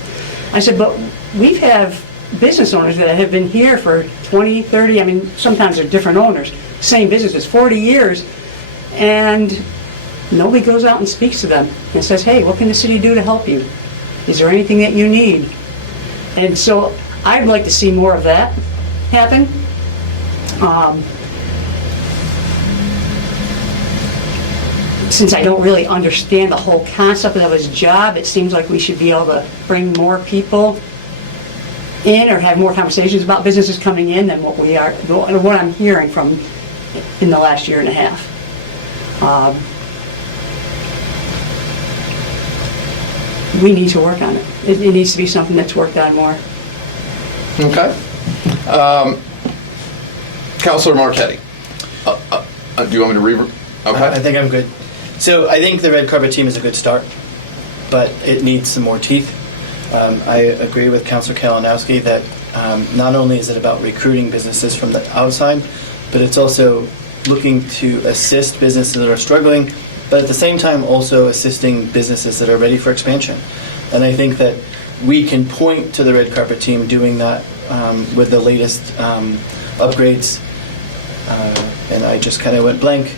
I said, but we have business owners that have been here for 20, 30, sometimes they're different owners, same businesses, 40 years, and nobody goes out and speaks to them and says, hey, what can the city do to help you? Is there anything that you need? And so I'd like to see more of that happen. Since I don't really understand the whole concept of his job, it seems like we should be able to bring more people in or have more conversations about businesses coming in than what I'm hearing from in the last year and a half. We need to work on it. It needs to be something that's worked on more. Okay. Councilor Marchetti. Do you want me to read? Okay. I think I'm good. So I think the red carpet team is a good start, but it needs some more teeth. I agree with Councilor Kalinowsky that not only is it about recruiting businesses from the outside, but it's also looking to assist businesses that are struggling, but at the same time also assisting businesses that are ready for expansion. And I think that we can point to the red carpet team doing that with the latest upgrades. And I just kind of went blank.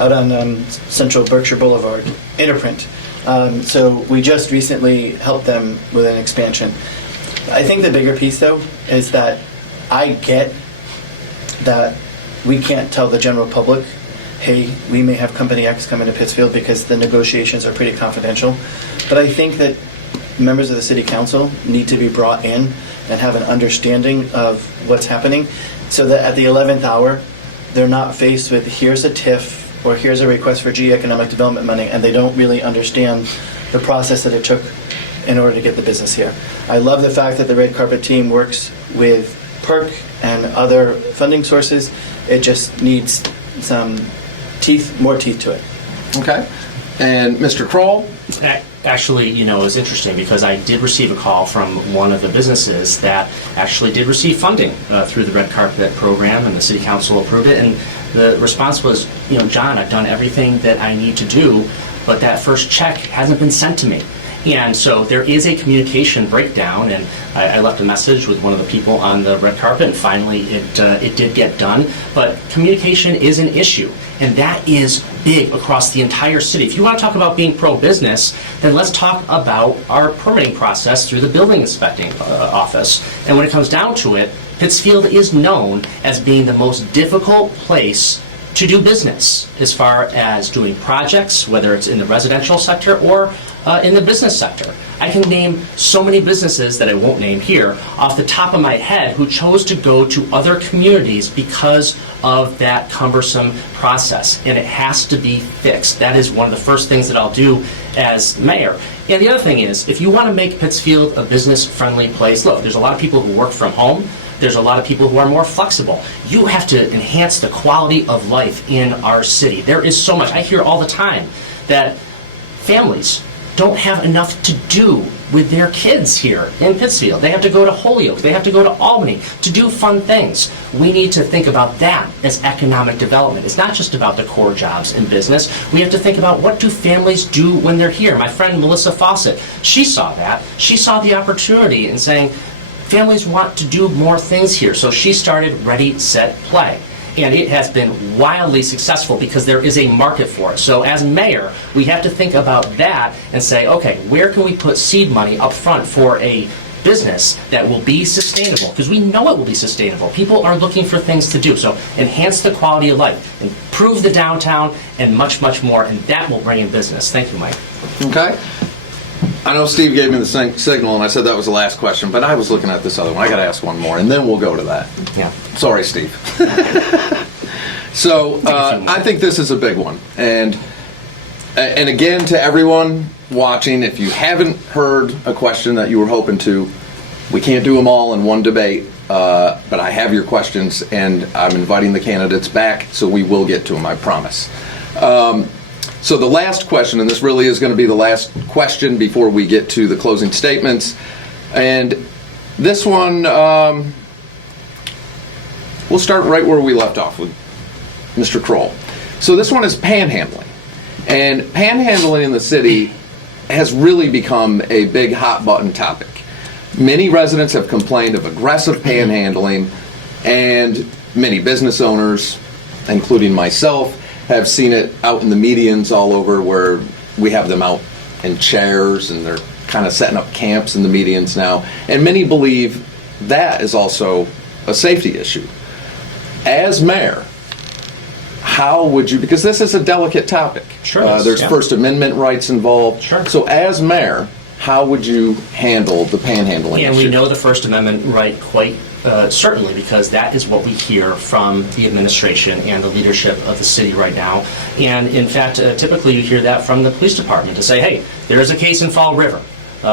Out on Central Berkshire Boulevard, Interprint. So we just recently helped them with an expansion. I think the bigger piece, though, is that I get that we can't tell the general public, hey, we may have Company X coming to Pittsfield because the negotiations are pretty confidential. But I think that members of the City Council need to be brought in and have an understanding of what's happening so that at the 11th hour, they're not faced with here's a TIF or here's a request for economic development money, and they don't really understand the process that it took in order to get the business here. I love the fact that the red carpet team works with PERC and other funding sources. It just needs some teeth, more teeth to it. Okay. And Mr. Krol? Actually, it was interesting because I did receive a call from one of the businesses that actually did receive funding through the Red Carpet program, and the City Council approved it. And the response was, John, I've done everything that I need to do, but that first check hasn't been sent to me. And so there is a communication breakdown, and I left a message with one of the people on the red carpet, and finally it did get done. But communication is an issue, and that is big across the entire city. If you want to talk about being pro-business, then let's talk about our permitting process through the building inspecting office. And when it comes down to it, Pittsfield is known as being the most difficult place to do business as far as doing projects, whether it's in the residential sector or in the business sector. I can name so many businesses that I won't name here off the top of my head who chose to go to other communities because of that cumbersome process, and it has to be fixed. That is one of the first things that I'll do as mayor. And the other thing is, if you want to make Pittsfield a business-friendly place, look, there's a lot of people who work from home. There's a lot of people who are more flexible. You have to enhance the quality of life in our city. There is so much. I hear all the time that families don't have enough to do with their kids here in Pittsfield. They have to go to Holyoke. They have to go to Albany to do fun things. We need to think about that as economic development. It's not just about the core jobs in business. We have to think about, what do families do when they're here? My friend Melissa Fawcett, she saw that. She saw the opportunity in saying, families want to do more things here. So she started Ready, Set, Play. And it has been wildly successful because there is a market for it. So as mayor, we have to think about that and say, okay, where can we put seed money up front for a business that will be sustainable? Because we know it will be sustainable. People are looking for things to do. So enhance the quality of life, improve the downtown, and much, much more. And that will bring in business. Thank you, Mike. Okay. I know Steve gave me the signal, and I said that was the last question, but I was looking at this other one. I got to ask one more, and then we'll go to that. Yeah. Sorry, Steve. So I think this is a big one, and again, to everyone watching, if you haven't heard a question that you were hoping to, we can't do them all in one debate, but I have your questions, and I'm inviting the candidates back, so we will get to them, I promise. So the last question, and this really is going to be the last question before we get to the closing statements, and this one, we'll start right where we left off with Mr. Krol. So this one is panhandling. And panhandling in the city has really become a big hot button topic. Many residents have complained of aggressive panhandling, and many business owners, including myself, have seen it out in the medians all over, where we have them out in chairs and they're kind of setting up camps in the medians now. And many believe that is also a safety issue. As mayor, how would you, because this is a delicate topic. Sure. There's First Amendment rights involved. Sure. So as mayor, how would you handle the panhandling issue? And we know the First Amendment right quite certainly, because that is what we hear from the administration and the leadership of the city right now. And in fact, typically you hear that from the police department to say, hey, there is a case in Fall River.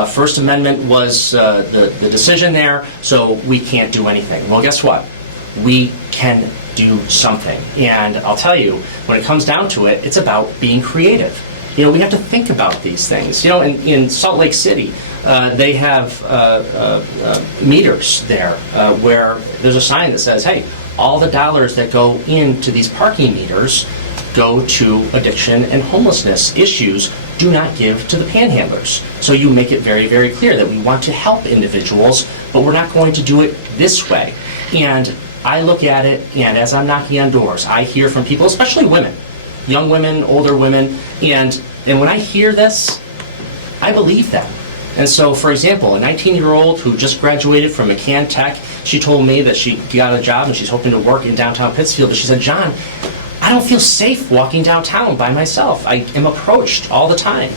First Amendment was the decision there, so we can't do anything. Well, guess what? We can do something. And I'll tell you, when it comes down to it, it's about being creative. You know, we have to think about these things. You know, in Salt Lake City, they have meters there where there's a sign that says, hey, all the dollars that go into these parking meters go to addiction and homelessness issues. Do not give to the panhandlers. So you make it very, very clear that we want to help individuals, but we're not going to do it this way. And I look at it, and as I'm knocking on doors, I hear from people, especially women, young women, older women, and when I hear this, I believe them. And so, for example, a 19-year-old who just graduated from McCann Tech, she told me that she got a job and she's hoping to work in downtown Pittsfield, but she said, John, I don't feel safe walking downtown by myself. I am approached all the time.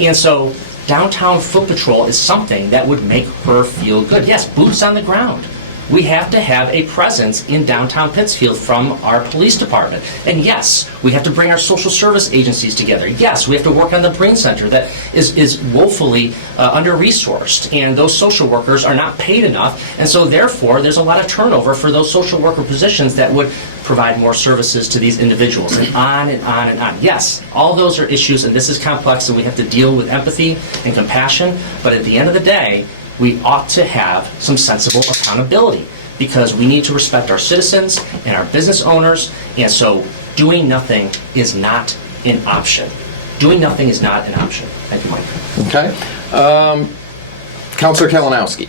And so downtown foot patrol is something that would make her feel good. Yes, boots on the ground. We have to have a presence in downtown Pittsfield from our police department. And yes, we have to bring our social service agencies together. Yes, we have to work on the brain center that is woefully under-resourced, and those social workers are not paid enough, and so therefore there's a lot of turnover for those social worker positions that would provide more services to these individuals, and on and on and on. Yes, all those are issues, and this is complex, and we have to deal with empathy and compassion, but at the end of the day, we ought to have some sensible accountability, because we need to respect our citizens and our business owners, and so doing nothing is not an option. Doing nothing is not an option. Thank you, Mike. Okay. Councilor Kalinowsky,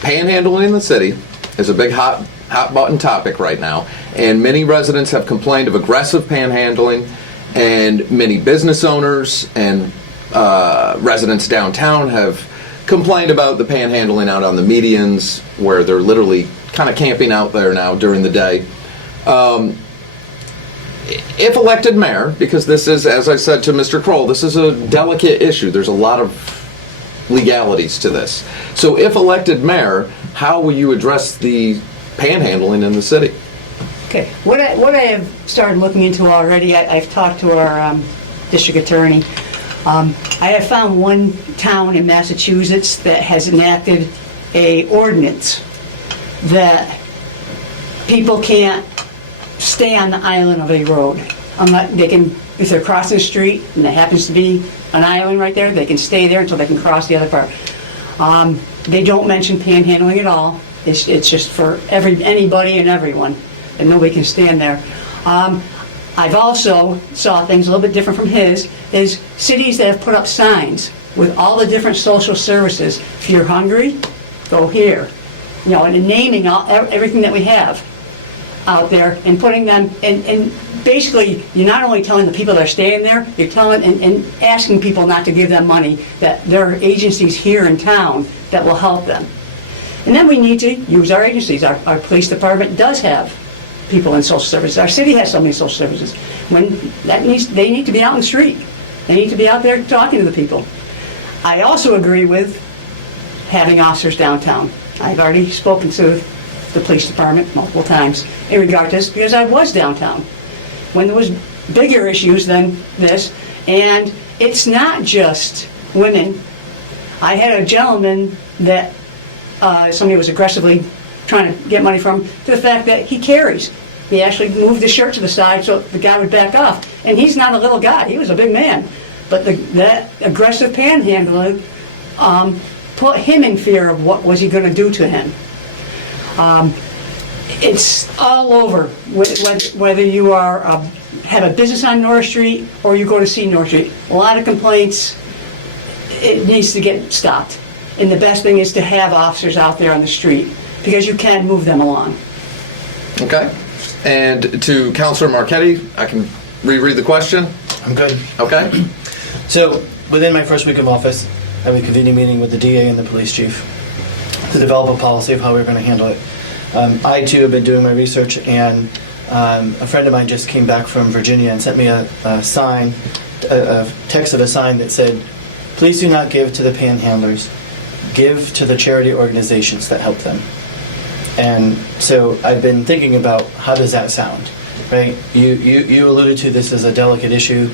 panhandling in the city is a big hot button topic right now, and many residents have complained of aggressive panhandling, and many business owners and residents downtown have complained about the panhandling out on the medians, where they're literally kind of camping out there now during the day. If elected mayor, because this is, as I said to Mr. Krol, this is a delicate issue. There's a lot of legalities to this. So if elected mayor, how will you address the panhandling in the city? Okay, what I have started looking into already, I've talked to our district attorney. I have found one town in Massachusetts that has enacted a ordinance that people can't stay on the island of a road. They can, if they're crossing the street and there happens to be an island right there, they can stay there until they can cross the other part. They don't mention panhandling at all. It's just for anybody and everyone, and nobody can stand there. I've also saw things a little bit different from his, is cities that have put up signs with all the different social services. If you're hungry, go here. You know, and naming everything that we have out there and putting them, and basically you're not only telling the people that are staying there, you're telling and asking people not to give them money, that there are agencies here in town that will help them. And then we need to use our agencies. Our police department does have people in social services. Our city has so many social services. They need to be out in the street. They need to be out there talking to the people. I also agree with having officers downtown. I've already spoken to the police department multiple times in regard to this, because I was downtown when there was bigger issues than this. And it's not just women. I had a gentleman that somebody was aggressively trying to get money from, to the fact that he carries. He actually moved his shirt to the side so the guy would back off. And he's not a little guy, he was a big man. But that aggressive panhandling put him in fear of what was he going to do to him. It's all over, whether you are have a business on North Street or you go to see North Street. A lot of complaints. It needs to get stopped. And the best thing is to have officers out there on the street, because you can move them along. Okay. And to Councilor Marchetti, I can reread the question. I'm good. Okay. So, within my first week of office, I would convene a meeting with the DA and the police chief to develop a policy of how we're going to handle it. I, too, have been doing my research, and a friend of mine just came back from Virginia and sent me a sign, a text of a sign that said, "Please do not give to the panhandlers. Give to the charity organizations that help them." And so I've been thinking about, how does that sound, right? You alluded to this as a delicate issue.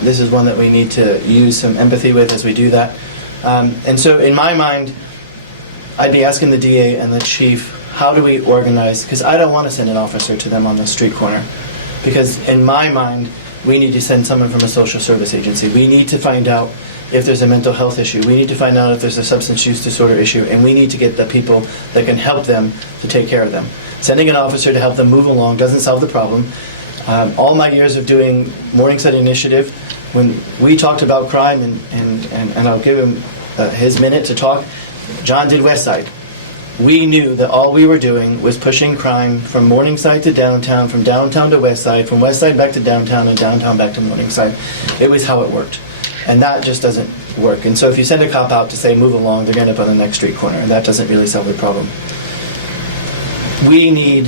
This is one that we need to use some empathy with as we do that. And so in my mind, I'd be asking the DA and the chief, how do we organize? Because I don't want to send an officer to them on the street corner. Because in my mind, we need to send someone from a social service agency. We need to find out if there's a mental health issue. We need to find out if there's a substance use disorder issue, and we need to get the people that can help them to take care of them. Sending an officer to help them move along doesn't solve the problem. All my years of doing Morningside Initiative, when we talked about crime, and I'll give him his minute to talk, John did Westside. We knew that all we were doing was pushing crime from Morningside to downtown, from downtown to Westside, from Westside back to downtown, and downtown back to Morningside. It was how it worked. And that just doesn't work. And so if you send a cop out to say, move along, they're going to end up on the next street corner, and that doesn't really solve the problem. We need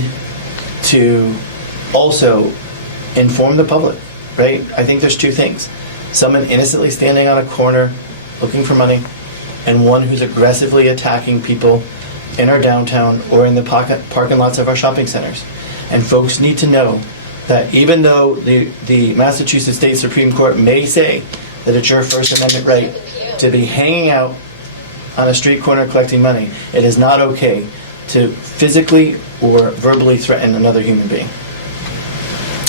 to also inform the public, right? I think there's two things. Someone innocently standing on a corner looking for money, and one who's aggressively attacking people in our downtown or in the parking lots of our shopping centers. And folks need to know that even though the Massachusetts State Supreme Court may say that it's your First Amendment right to be hanging out on a street corner collecting money, it is not okay to physically or verbally threaten another human being.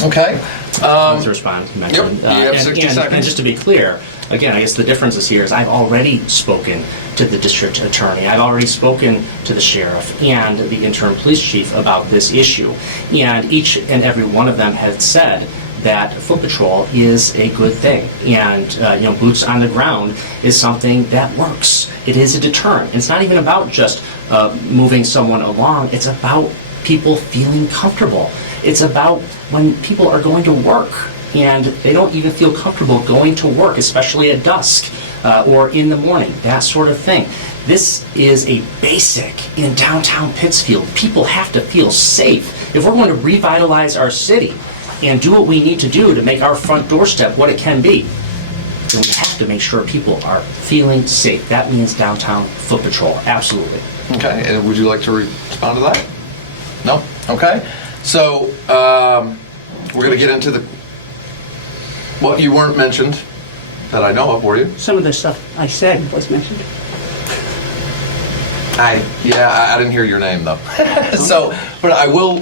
Okay. To respond. Yep. You have 60 seconds. And just to be clear, again, I guess the difference here is I've already spoken to the district attorney. I've already spoken to the sheriff and the interim police chief about this issue. And each and every one of them had said that foot patrol is a good thing, and boots on the ground is something that works. It is a deterrent. It's not even about just moving someone along. It's about people feeling comfortable. It's about when people are going to work and they don't even feel comfortable going to work, especially at dusk or in the morning, that sort of thing. This is a basic in downtown Pittsfield. People have to feel safe. If we're going to revitalize our city and do what we need to do to make our front doorstep what it can be, then we have to make sure people are feeling safe. That means downtown foot patrol, absolutely. Okay, and would you like to respond to that? No? Okay. So, we're going to get into what you weren't mentioned that I know of, were you? Some of the stuff I said was mentioned. I didn't hear your name though. So, but I will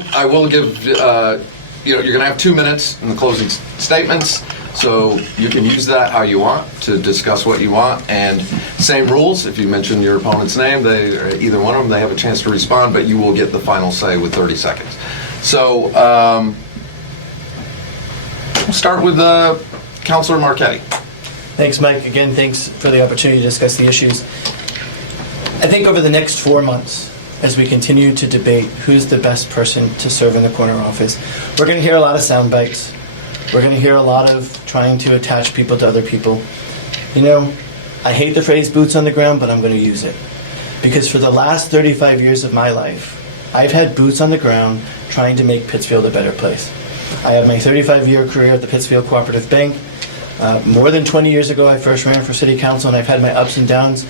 give, you're going to have 2 minutes in the closing statements, so you can use that how you want to discuss what you want. And same rules, if you mention your opponent's name, either one of them, they have a chance to respond, but you will get the final say with 30 seconds. So, we'll start with Councilor Marchetti. Thanks, Mike. Again, thanks for the opportunity to discuss the issues. I think over the next 4 months, as we continue to debate who's the best person to serve in the corner office, we're going to hear a lot of sound bites. We're going to hear a lot of trying to attach people to other people. I hate the phrase boots on the ground, but I'm going to use it. Because for the last 35 years of my life, I've had boots on the ground trying to make Pittsfield a better place. I had my 35-year career at the Pittsfield Cooperative Bank. More than 20 years ago, I first ran for city council, and I've had my ups and downs.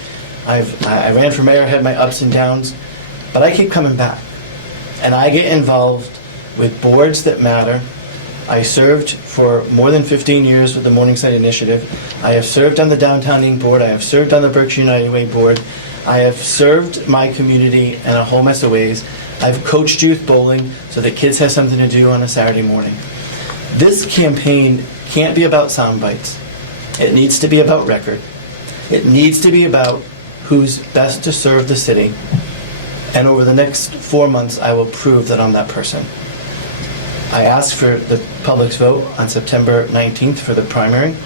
I ran for mayor, had my ups and downs, but I keep coming back. And I get involved with boards that matter. I served for more than 15 years with the Morningside Initiative. I have served on the Downtown Inc. board. I have served on the Berkshire United Way board. I have served my community in a whole mess of ways. I've coached youth bowling so that kids have something to do on a Saturday morning. This campaign can't be about sound bites. It needs to be about record. It needs to be about who's best to serve the city. And over the next 4 months, I will prove that I'm that person. I ask for the public's vote on September 19th for the primary.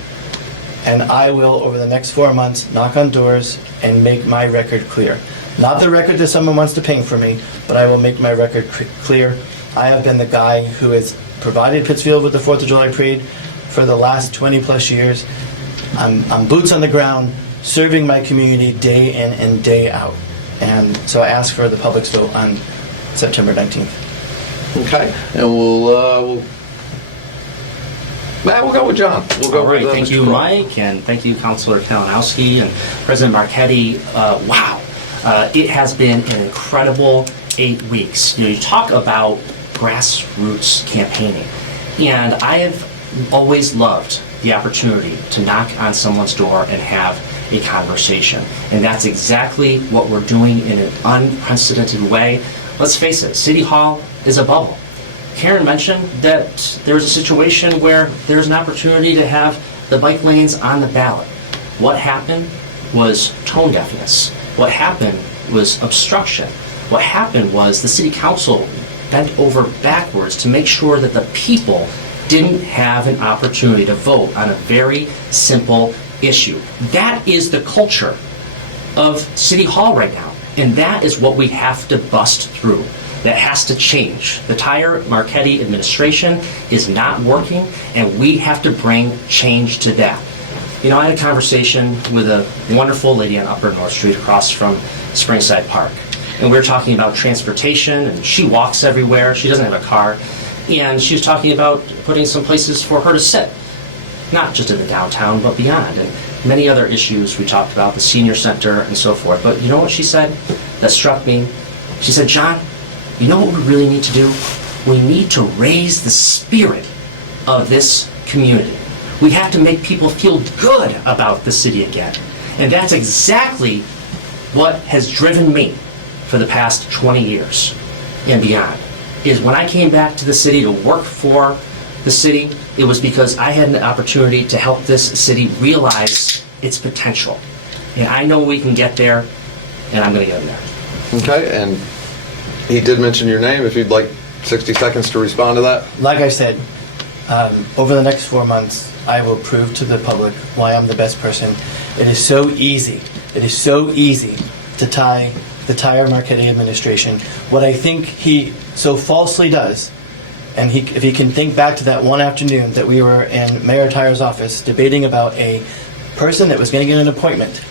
And I will, over the next 4 months, knock on doors and make my record clear. Not the record that someone wants to ping for me, but I will make my record clear. I have been the guy who has provided Pittsfield with the 4th of July parade for the last 20 plus years. I'm boots on the ground, serving my community day in and day out. And so I ask for the public's vote on September 19th. Okay, and we'll go with John. We'll go All right, with thank Mr. you, Krol. Mike, and thank you, Councilor Kalinowsky and President Marchetti. Wow, it has been an incredible 8 weeks. You talk about grassroots campaigning, and I have always loved the opportunity to knock on someone's door and have a conversation. And that's exactly what we're doing in an unprecedented way. Let's face it, City Hall is a bubble. Karen mentioned that there's a situation where there's an opportunity to have the bike lanes on the ballot. What happened was tone deafness. What happened was obstruction. What happened was the City Council bent over backwards to make sure that the people didn't have an opportunity to vote on a very simple issue. That is the culture of City Hall right now, and that is what we have to bust through. That has to change. The entire Marchetti administration is not working, and we have to bring change to that. I had a conversation with a wonderful lady on Upper North Street across from Springside Park, and we were talking about transportation, and she walks everywhere. She doesn't have a car, and she was talking about putting some places for her to sit, not just in the downtown, but beyond, and many other issues we talked about, the senior center and so forth. But you know what she said that struck me? She said, John, you know what we really need to do? We need to raise the spirit of this community. We have to make people feel good about the city again. And that's exactly what has driven me for the past 20 years and beyond, is when I came back to the city to work for the city, it was because I had an opportunity to help this city realize its potential. And I know we can get there, and I'm going to get there. Okay, and he did mention your name. If you'd like 60 seconds to respond to that. Like I said, Over the next 4 months, I will prove to the public why I'm the best person. It is so easy. It is so easy to tie the entire Marchetti administration. What I think he so falsely does, and if he can think back to that one afternoon that we were in Mayor Tyer's office debating about a person that was going to get an appointment,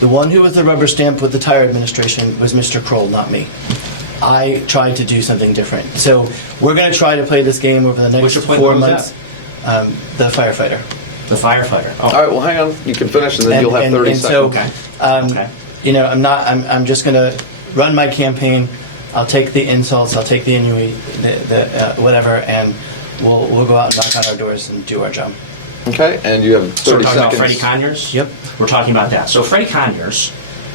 the one who was the rubber stamp with the Tyer administration was Mr. Krol, not me. I tried to do something different. So we're going to try to play this game over the next Which appointment 4 was months. The firefighter. The firefighter. Oh. All right, well, hang on. You can finish, and then you'll have 30 seconds. So, Okay. Okay. you know, I'm just going to run my campaign. I'll take the insults. I'll take the whatever, and we'll go out and knock on our doors and do our job. Okay, and you have 30 So we're talking seconds. about Freddie Conyers? Yep. We're talking about that. So Freddie Conyers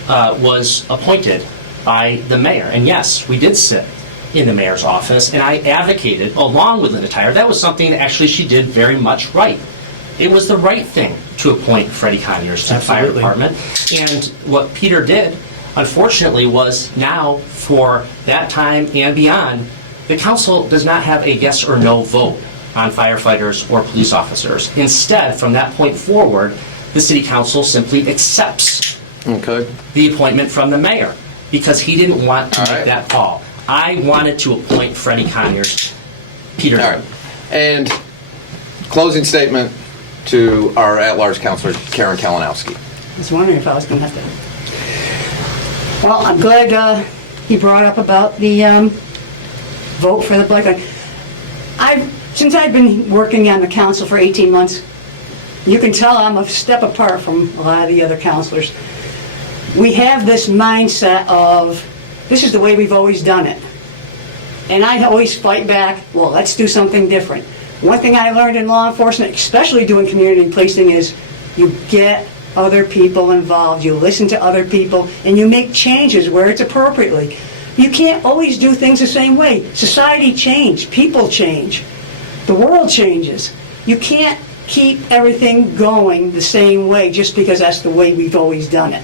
was appointed by the mayor. And yes, we did sit in the mayor's office, and I advocated, along with Linda Tyer, that was something that actually she did very much right. It was the right thing to appoint Freddie Conyers to the fire Absolutely. department. And what Peter did, unfortunately, was now, for that time and beyond, the council does not have a yes or no vote on firefighters or police officers. Instead, from that point forward, the city council simply accepts Okay. the appointment from the mayor because he didn't want to All make right. that call. I wanted to appoint Freddie Conyers. Peter All right. And closing statement to our at-large counselor, Karen Kalinowsky. I was wondering if I was going to have to. Well, I'm glad he brought up about the vote for the black line. Since I've been working on the council for 18 months, you can tell I'm a step apart from a lot of the other counselors. We have this mindset of, this is the way we've always done it. And I always fight back, well, let's do something different. One thing I learned in law enforcement, especially doing community policing, is you get other people involved, you listen to other people, and you make changes where it's appropriately. You can't always do things the same way. Society changes, people change, the world changes. You can't keep everything going the same way just because that's the way we've always done it.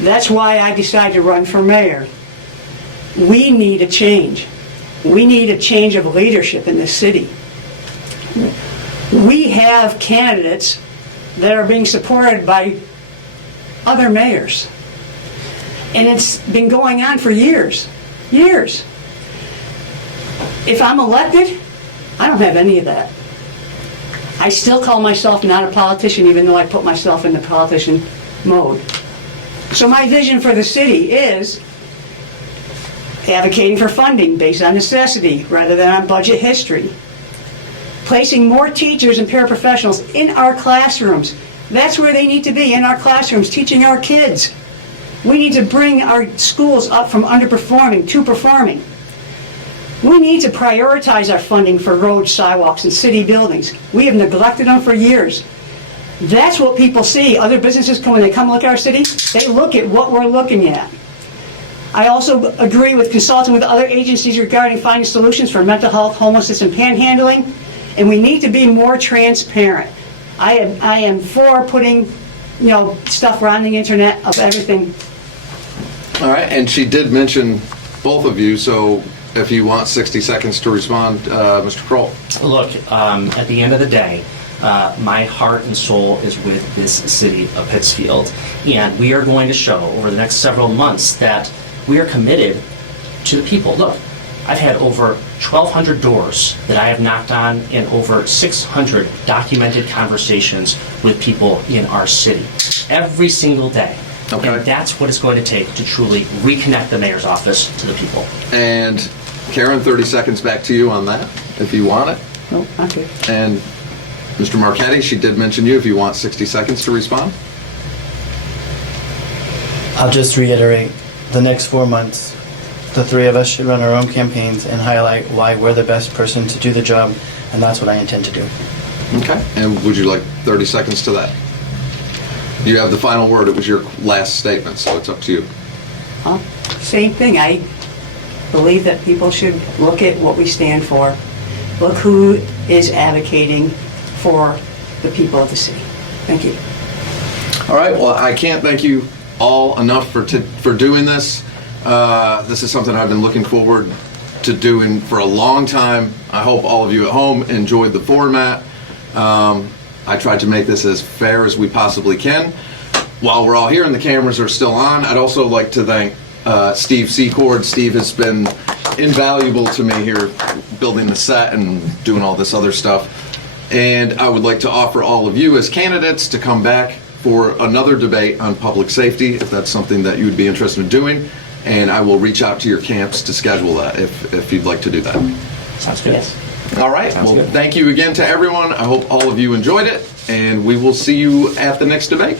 That's why I decided to run for mayor. We need a change. We need a change of leadership in this city. We have candidates that are being supported by other mayors. And it's been going on for years. Years. If I'm elected, I don't have any of that. I still call myself not a politician, even though I put myself in the politician mode. So my vision for the city is advocating for funding based on necessity rather than on budget history. Placing more teachers and paraprofessionals in our classrooms. That's where they need to be, in our classrooms, teaching our kids. We need to bring our schools up from underperforming to performing. We need to prioritize our funding for roads, sidewalks, and city buildings. We have neglected them for years. That's what people see. Other businesses, when they come look at our city, they look at what we're looking at. I also agree with consulting with other agencies regarding finding solutions for mental health, homelessness, and panhandling, and we need to be more transparent. I am for putting, stuff around the internet of everything. All right, and she did mention both of you, so if you want 60 seconds to respond, Mr. Krol. Look, at the end of the day, my heart and soul is with this city of Pittsfield, and we are going to show over the next several months that we are committed to the people. Look, I've had over 1,200 doors that I have knocked on and over 600 documented conversations with people in our city every single day. Okay. And that's what it's going to take to truly reconnect the mayor's office to the people. And Karen, 30 seconds back to you on that, if you want it. No, not good. And Mr. Marchetti, she did mention you, if you want 60 seconds to respond. I'll just reiterate, the next 4 months, the three of us should run our own campaigns and highlight why we're the best person to do the job, and that's what I intend to do. Okay. And would you like 30 seconds to that? You have the final word. It was your last statement, so it's up to you. Same thing. I believe that people should look at what we stand for. Look who is advocating for the people of the city. Thank you. All right. Well, I can't thank you all enough for doing this. This is something I've been looking forward to doing for a long time. I hope all of you at home enjoyed the format. I tried to make this as fair as we possibly can. While we're all here and the cameras are still on, I'd also like to thank Steve Secord. Steve has been invaluable to me here building the set and doing all this other stuff. And I would like to offer all of you as candidates to come back for another debate on public safety, if that's something that you would be interested in doing. And I will reach out to your camps to schedule that if you'd like to do that. Sounds good. Yes. All right. Sounds Well, good. thank you again to everyone. I hope all of you enjoyed it, and we will see you at the next debate.